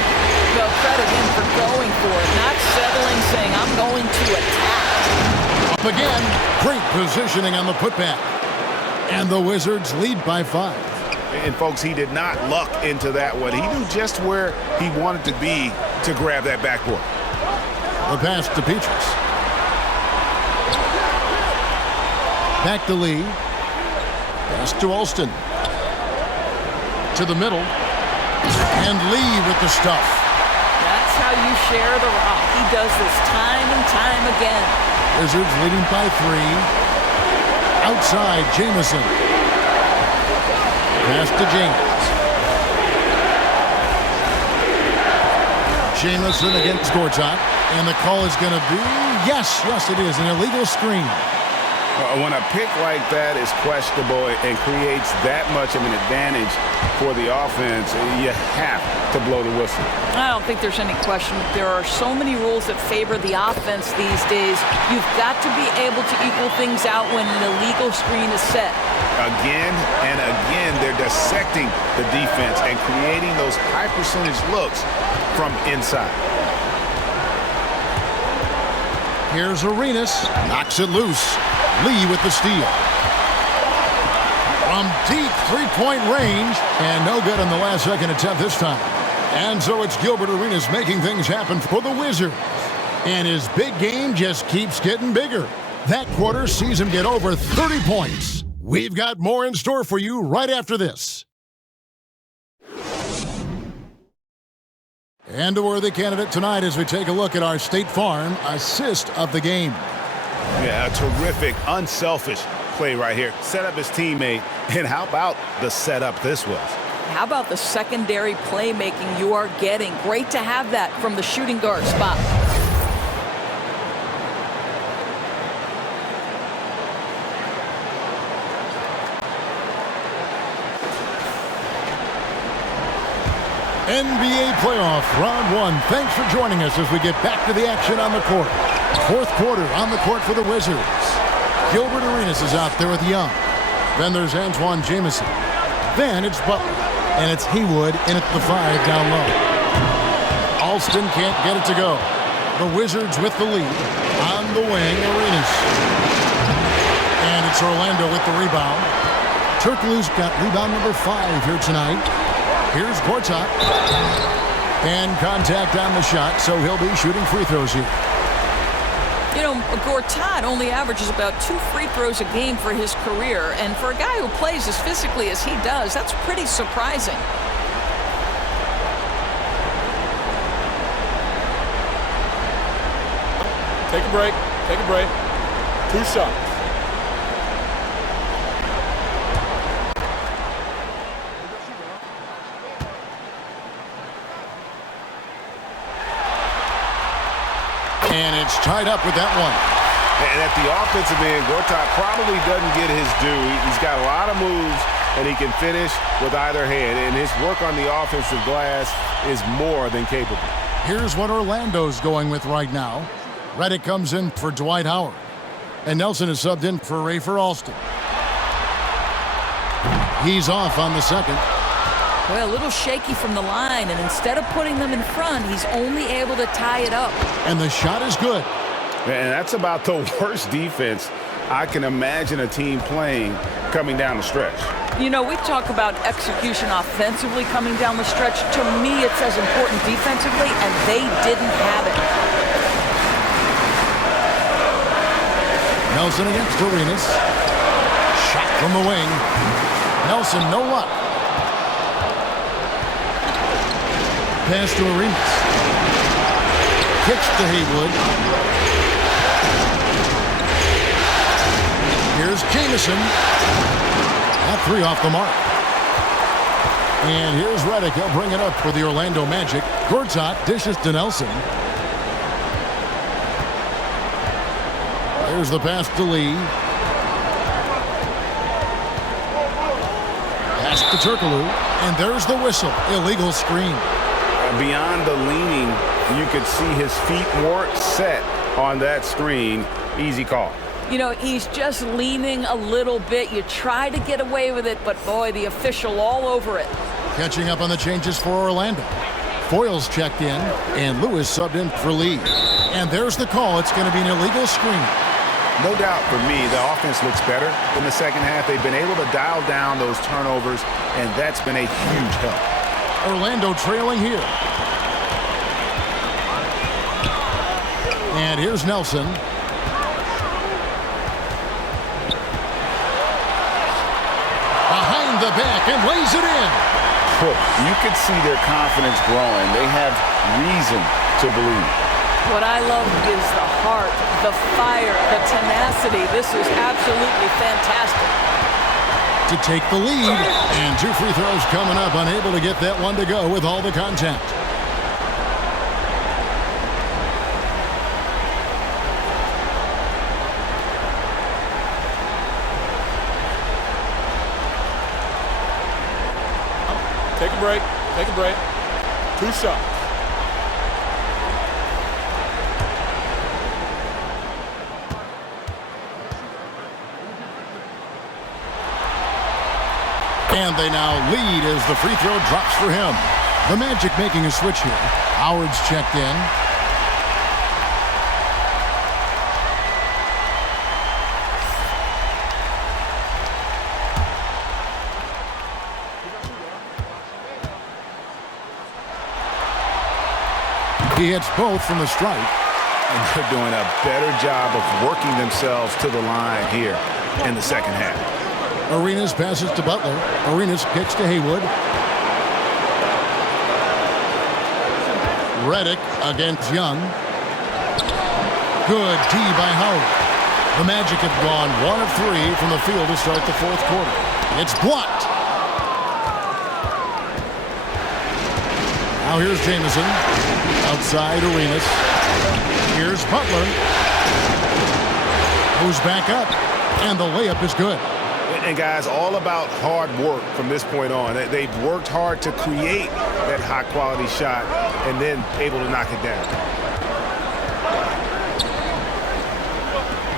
Well, credit him for going for it, not settling, saying, I'm going to attack. Up again, great positioning on the putback. And the Wizards lead by 5. And, folks, he did not luck into that one. He knew just where he wanted to be to grab that backboard. The pass to Petrus. Back to Lee. Pass to Alston. To the middle. And Lee with the stuff. That's how you share the rock. He does this time and time again. Wizards leading by 3. Outside, Jamison. Pass to James. Jamison against Gortat. And the call is going to be, yes, it is, an illegal screen. When a pick like that is questionable and creates that much of an advantage for the offense, you have to blow the whistle. I don't think there's any question. There are so many rules that favor the offense these days. You've got to be able to equal things out when an illegal screen is set. Again and again, they're dissecting the defense and creating those high percentage looks from inside. Here's Arenas. Knocks it loose. Lee with the steal. From deep three-point range, and no good on the last second attempt this time. And so it's Gilbert Arenas making things happen for the Wizards. And his big game just keeps getting bigger. That quarter sees him get over 30 points. We've got more in store for you right after this. And a worthy candidate tonight as we take a look at our State Farm assist of the game. Yeah, a terrific, unselfish play right here. Set up his teammate, and how about the setup this was? How about the secondary playmaking you are getting? Great to have that from the shooting guard spot. NBA playoff round one. Thanks for joining us as we get back to the action on the court. Fourth quarter on the court for the Wizards. Gilbert Arenas is out there with Young. Then there's Antoine Jamison. Then it's Butler. And it's Haywood in at the 5 down low. Alston can't get it to go. The Wizards with the lead. On the wing, Arenas. And it's Orlando with the rebound. Turkoglu's got rebound number 5 here tonight. Here's Gortat. And contact on the shot, so he'll be shooting free throws here. You know, Gortat only averages about 2 free throws a game for his career, and for a guy who plays as physically as he does, that's pretty surprising. Take a break. Take a break. 2 shots. And it's tied up with that one. And at the offensive end, Gortat probably doesn't get his due. He's got a lot of moves, and he can finish with either hand. And his work on the offensive glass is more than capable. Here's what Orlando's going with right now. Redick comes in for Dwight Howard. And Nelson is subbed in for Rafer Alston. He's off on the second. Well, a little shaky from the line, and instead of putting them in front, he's only able to tie it up. And the shot is good. And that's about the worst defense I can imagine a team playing coming down the stretch. You know, we talk about execution offensively coming down the stretch. To me, it's as important defensively, and they didn't have it. Nelson against Arenas. Shot from the wing. Nelson, no luck. Pass to Arenas. Kicks to Haywood. Here's Jamison. That 3 off the mark. And here's Redick. He'll bring it up for the Orlando Magic. Gortat dishes to Nelson. There's the pass to Lee. Pass to Turkoglu. And there's the whistle. Illegal screen. Beyond the leaning, you could see his feet weren't set on that screen. Easy call. You know, he's just leaning a little bit. You try to get away with it, but boy, the official all over it. Catching up on the changes for Orlando. Foyles checked in, and Lewis subbed in for Lee. And there's the call. It's going to be an illegal screen. No doubt for me, the offense looks better in the second half. They've been able to dial down those turnovers, and that's been a huge help. Orlando trailing here. And here's Nelson. Behind the back and lays it in. You could see their confidence growing. They have reason to believe. What I love is the heart, the fire, the tenacity. This is absolutely fantastic. To take the lead, and 2 free throws coming up, unable to get that one to go with all the contact. Take a break. Take a break. 2 shots. And they now lead as the free throw drops for him. The Magic making a switch here. Howard's checked in. He hits both from the stripe. And they're doing a better job of working themselves to the line here in the second half. Arenas passes to Butler. Arenas kicks to Haywood. Redick against Young. Good D by Howard. The Magic have gone 1 of 3 from the field to start the fourth quarter. It's blocked. Now here's Jamison. Outside Arenas. Here's Butler. Moves back up. And the layup is good. And guys, all about hard work from this point on. They've worked hard to create that high-quality shot and then able to knock it down.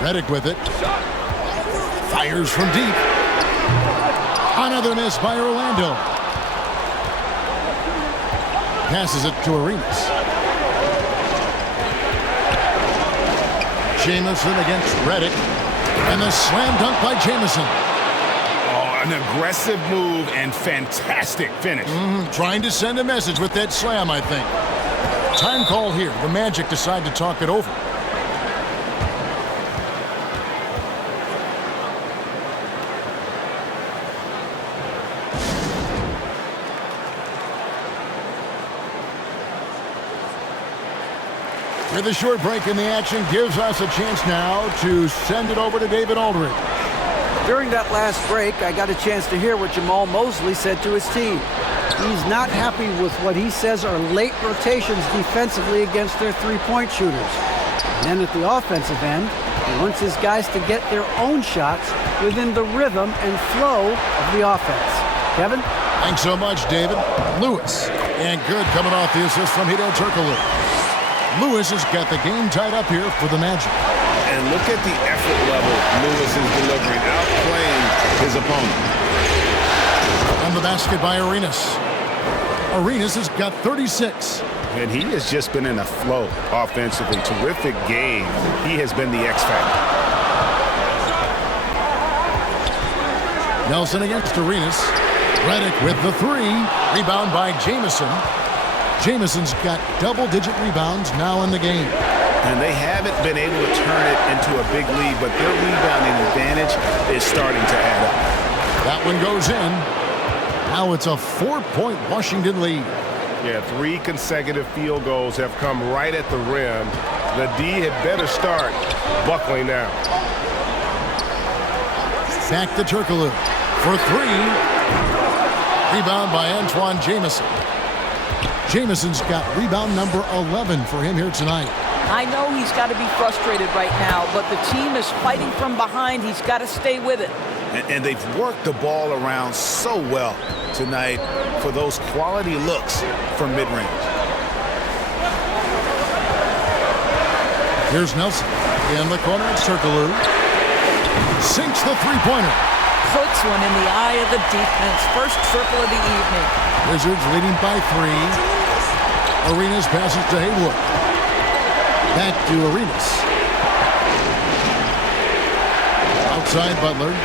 Redick with it. Fires from deep. Another miss by Orlando. Passes it to Arenas. Jamison against Redick. And the slam dunk by Jamison. Oh, an aggressive move and fantastic finish. Trying to send a message with that slam, I think. Time call here. The Magic decide to talk it over. With a short break in the action gives us a chance now to send it over to David Aldridge. During that last break, I got a chance to hear what Jamal Mosley said to his team. He's not happy with what he says are late rotations defensively against their three-point shooters. And then at the offensive end, he wants his guys to get their own shots within the rhythm and flow of the offense. Kevin? Thanks so much, David. Lewis. And good coming off the assist from Hedo Turkoglu. Lewis has got the game tied up here for the Magic. And look at the effort level Lewis is delivering, outplaying his opponent. On the basket by Arenas. Arenas has got 36. And he has just been in a flow offensively. Terrific game. He has been the X factor. Nelson against Arenas. Redick with the three. Rebound by Jamison. Jamison's got double-digit rebounds now in the game. And they haven't been able to turn it into a big lead, but their rebounding advantage is starting to add up. That one goes in. Now it's a 4-point Washington lead. Yeah, 3 consecutive field goals have come right at the rim. The D had better start buckling now. Back to Turkoglu for 3. Rebound by Antoine Jamison. Jamison's got rebound number 11 for him here tonight. I know he's got to be frustrated right now, but the team is fighting from behind. He's got to stay with it. And they've worked the ball around so well tonight for those quality looks from mid-range. Here's Nelson. In the corner, it's Turkoglu. Sinks the three-pointer. Puts one in the eye of the defense. First triple of the evening. Wizards leading by 3. Arenas passes to Haywood. Back to Arenas. Outside Butler.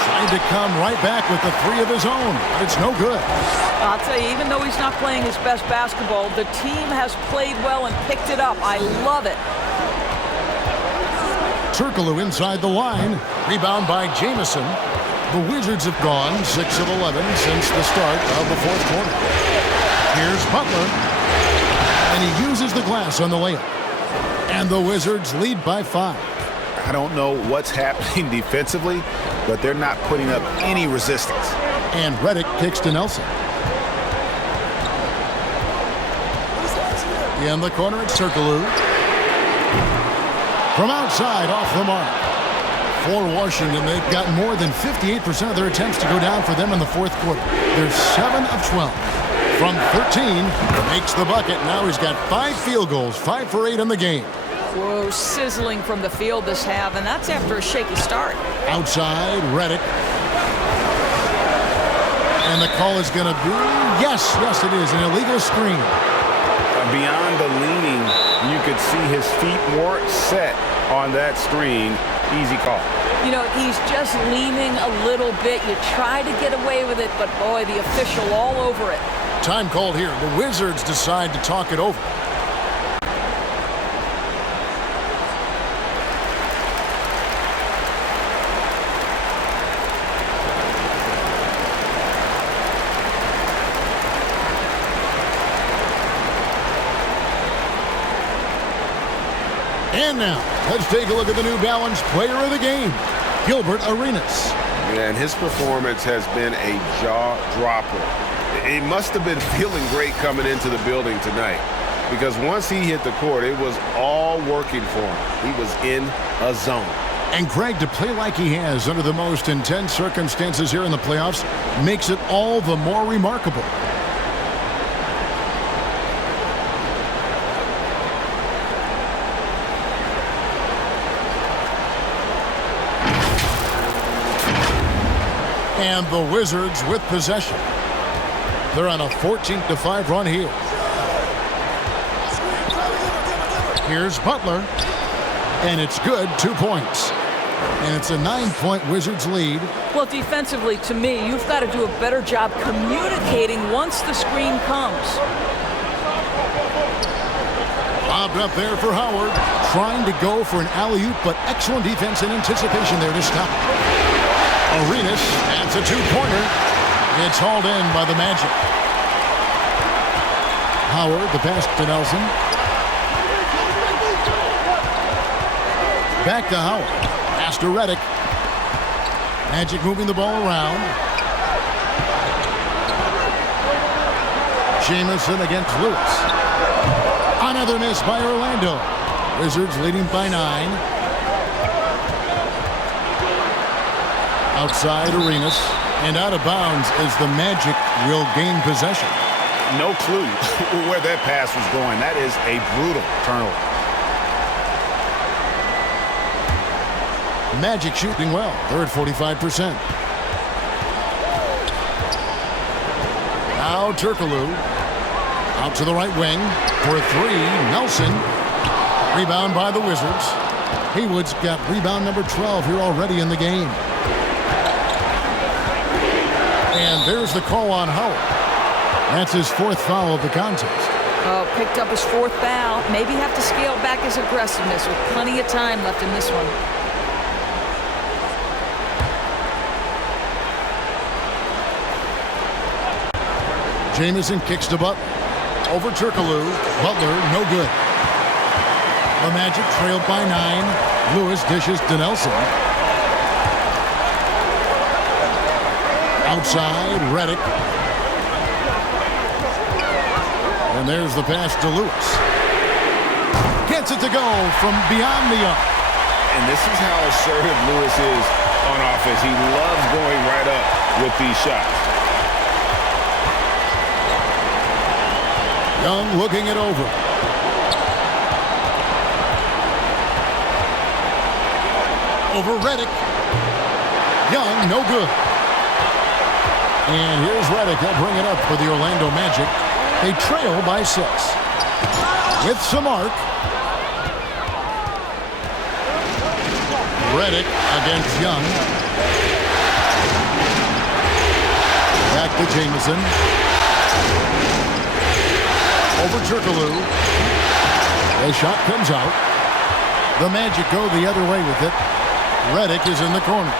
Trying to come right back with the 3 of his own, but it's no good. I'll tell you, even though he's not playing his best basketball, the team has played well and picked it up. I love it. Turkoglu inside the line. Rebound by Jamison. The Wizards have gone 6 of 11 since the start of the fourth quarter. Here's Butler. And he uses the glass on the layup. And the Wizards lead by 5. I don't know what's happening defensively, but they're not putting up any resistance. And Redick kicks to Nelson. In the corner, it's Turkoglu. From outside, off the mark. For Washington, they've got more than 58% of their attempts to go down for them in the fourth quarter. They're 7 of 12. From 13, makes the bucket. Now he's got 5 field goals, 5 for 8 in the game. Whoa, sizzling from the field this half, and that's after a shaky start. Outside, Redick. And the call is going to be, yes, it is, an illegal screen. Beyond the leaning, you could see his feet weren't set on that screen. Easy call. You know, he's just leaning a little bit. You try to get away with it, but boy, the official all over it. Time called here. The Wizards decide to talk it over. And now, let's take a look at the New Balance player of the game, Gilbert Arenas. And his performance has been a jaw-dropper. He must have been feeling great coming into the building tonight, because once he hit the court, it was all working for him. He was in a zone. And Greg, to play like he has under the most intense circumstances here in the playoffs makes it all the more remarkable. And the Wizards with possession. They're on a 14-5 run here. Here's Butler. And it's good, 2 points. And it's a 9-point Wizards lead. Well, defensively, to me, you've got to do a better job communicating once the screen comes. Lobbed up there for Howard. Trying to go for an alley-oop, but excellent defense and anticipation there to stop. Arenas adds a 2-pointer. It's hauled in by the Magic. Howard, the pass to Nelson. Back to Howard. Pass to Redick. Magic moving the ball around. Jamison against Lewis. Another miss by Orlando. Wizards leading by 9. Outside Arenas. And out of bounds as the Magic will gain possession. No clue where that pass was going. That is a brutal turnover. Magic shooting well. They're at 45%. Now Turkoglu. Out to the right wing for a 3. Nelson. Rebound by the Wizards. Haywood's got rebound number 12 here already in the game. And there's the call on Howard. That's his 4th foul of the contest. Oh, picked up his 4th foul. Maybe have to scale back his aggressiveness with plenty of time left in this one. Jamison kicks to Butler. Over Turkoglu. Butler, no good. The Magic trailed by 9. Lewis dishes to Nelson. Outside, Redick. And there's the pass to Lewis. Gets it to go from beyond the arc. And this is how assertive Lewis is on offense. He loves going right up with these shots. Young looking it over. Over Redick. Young, no good. And here's Redick. He'll bring it up for the Orlando Magic. They trail by 6. With some arc. Redick against Young. Back to Jamison. Over Turkoglu. The shot comes out. The Magic go the other way with it. Redick is in the corner.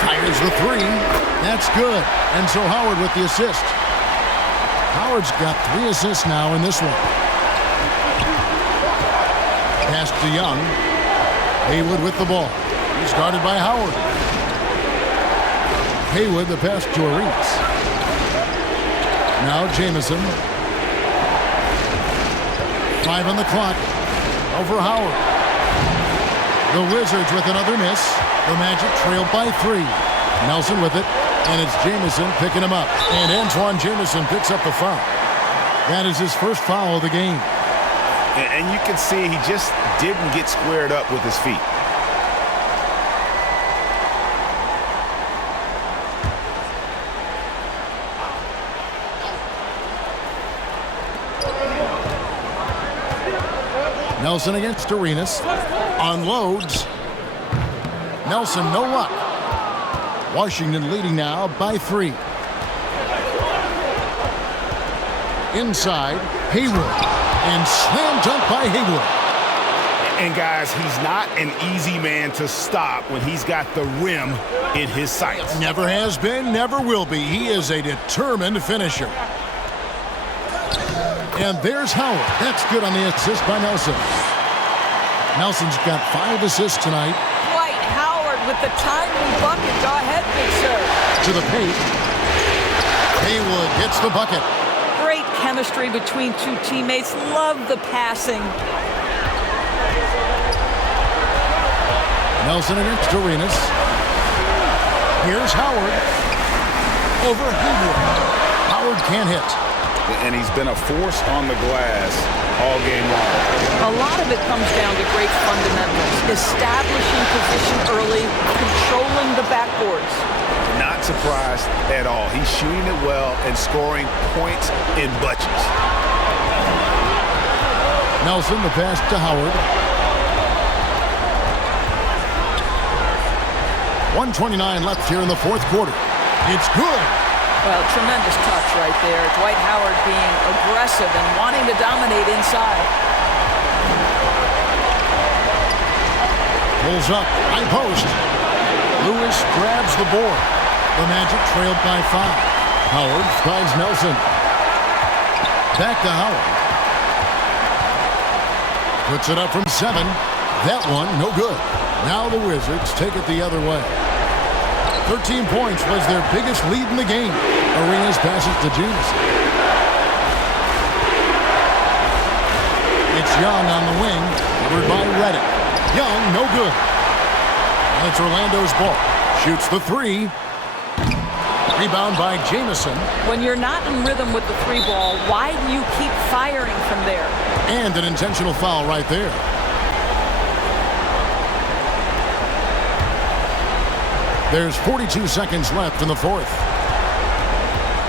Fires the 3. That's good. And so Howard with the assist. Howard's got 3 assists now in this one. Pass to Young. Haywood with the ball. He's guarded by Howard. Haywood the pass to Arenas. Now Jamison. 5 on the clock. Over Howard. The Wizards with another miss. The Magic trailed by 3. Nelson with it. And it's Jamison picking him up. And Antoine Jamison picks up the foul. That is his first foul of the game. And you can see he just didn't get squared up with his feet. Nelson against Arenas. Unloads. Nelson, no luck. Washington leading now by 3. Inside, Haywood. And slam dunk by Haywood. And guys, he's not an easy man to stop when he's got the rim in his sights. Never has been, never will be. He is a determined finisher. And there's Howard. That's good on the assist by Nelson. Nelson's got 5 assists tonight. Dwight Howard with the timely bucket. Go ahead, big sir. To the paint. Haywood gets the bucket. Great chemistry between 2 teammates. Love the passing. Nelson against Arenas. Here's Howard. Over Haywood. Howard can't hit. And he's been a force on the glass all game long. A lot of it comes down to great fundamentals. Establishing position early, controlling the backboards. Not surprised at all. He's shooting it well and scoring points in bunches. Nelson, the pass to Howard. 1:29 left here in the fourth quarter. It's good. Well, tremendous touch right there. Dwight Howard being aggressive and wanting to dominate inside. Pulls up, high post. Lewis grabs the board. The Magic trailed by 5. Howard finds Nelson. Back to Howard. Puts it up from 7. That one, no good. Now the Wizards take it the other way. 13 points was their biggest lead in the game. Arenas passes to Jamison. It's Young on the wing, covered by Redick. Young, no good. And it's Orlando's ball. Shoots the 3. Rebound by Jamison. When you're not in rhythm with the 3 ball, why do you keep firing from there? And an intentional foul right there. There's 42 seconds left in the fourth.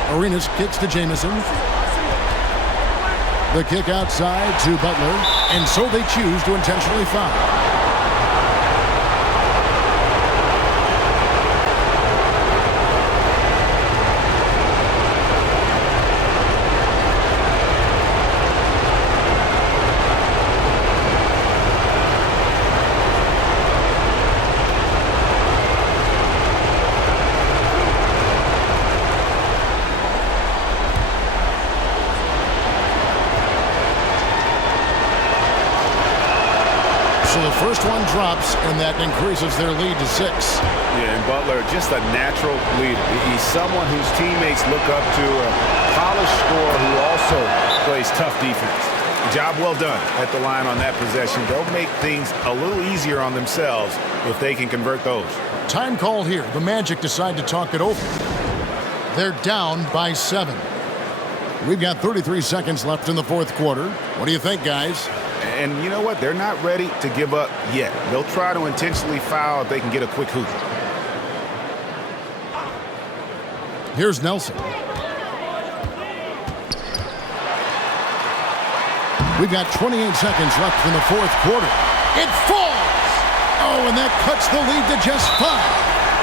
Arenas kicks to Jamison. The kick outside to Butler, and so they choose to intentionally foul. So the first one drops, and that increases their lead to 6. Yeah, and Butler, just a natural leader. He's someone whose teammates look up to, a polished scorer who also plays tough defense. Job well done at the line on that possession. They'll make things a little easier on themselves if they can convert those. Time call here. The Magic decide to talk it over. They're down by 7. We've got 33 seconds left in the fourth quarter. What do you think, guys? And you know what? They're not ready to give up yet. They'll try to intentionally foul if they can get a quick hoop. Here's Nelson. We've got 28 seconds left in the fourth quarter. It falls! Oh, and that cuts the lead to just 5.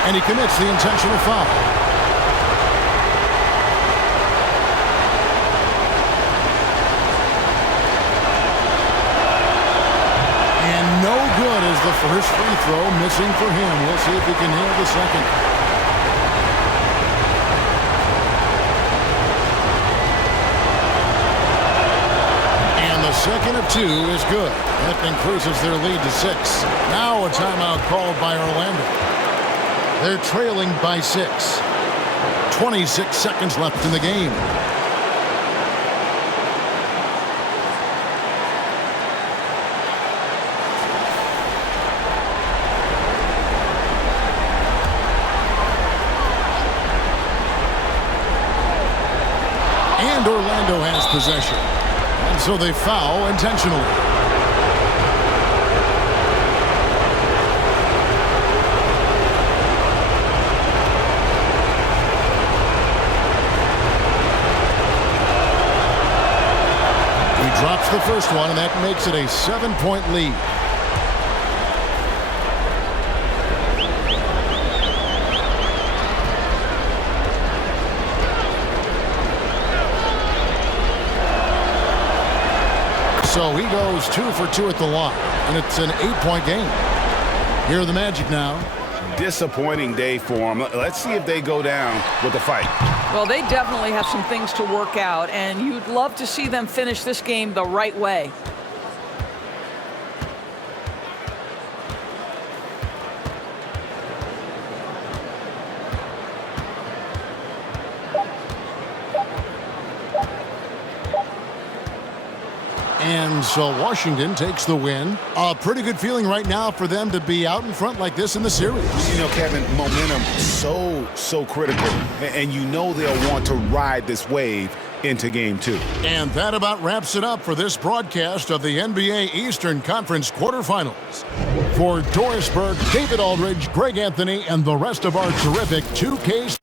And he commits the intentional foul. No good as the first free throw missing for him. We'll see if he can nail the second. And the second of 2 is good. That increases their lead to 6. Now a timeout called by Orlando. They're trailing by 6. 26 seconds left in the game. And Orlando has possession. And so they foul intentionally. He drops the first one, and that makes it a 7-point lead. So he goes 2 for 2 at the line, and it's an 8-point game. Here are the Magic now. Disappointing day for them. Let's see if they go down with a fight. Well, they definitely have some things to work out, and you'd love to see them finish this game the right way. And so Washington takes the win. A pretty good feeling right now for them to be out in front like this in the series. You know, Kevin, momentum so critical. And you know they'll want to ride this wave into Game 2. And that about wraps it up for this broadcast of the NBA Eastern Conference quarterfinals. For Doris Burke, David Aldridge, Greg Anthony, and the rest of our terrific 2K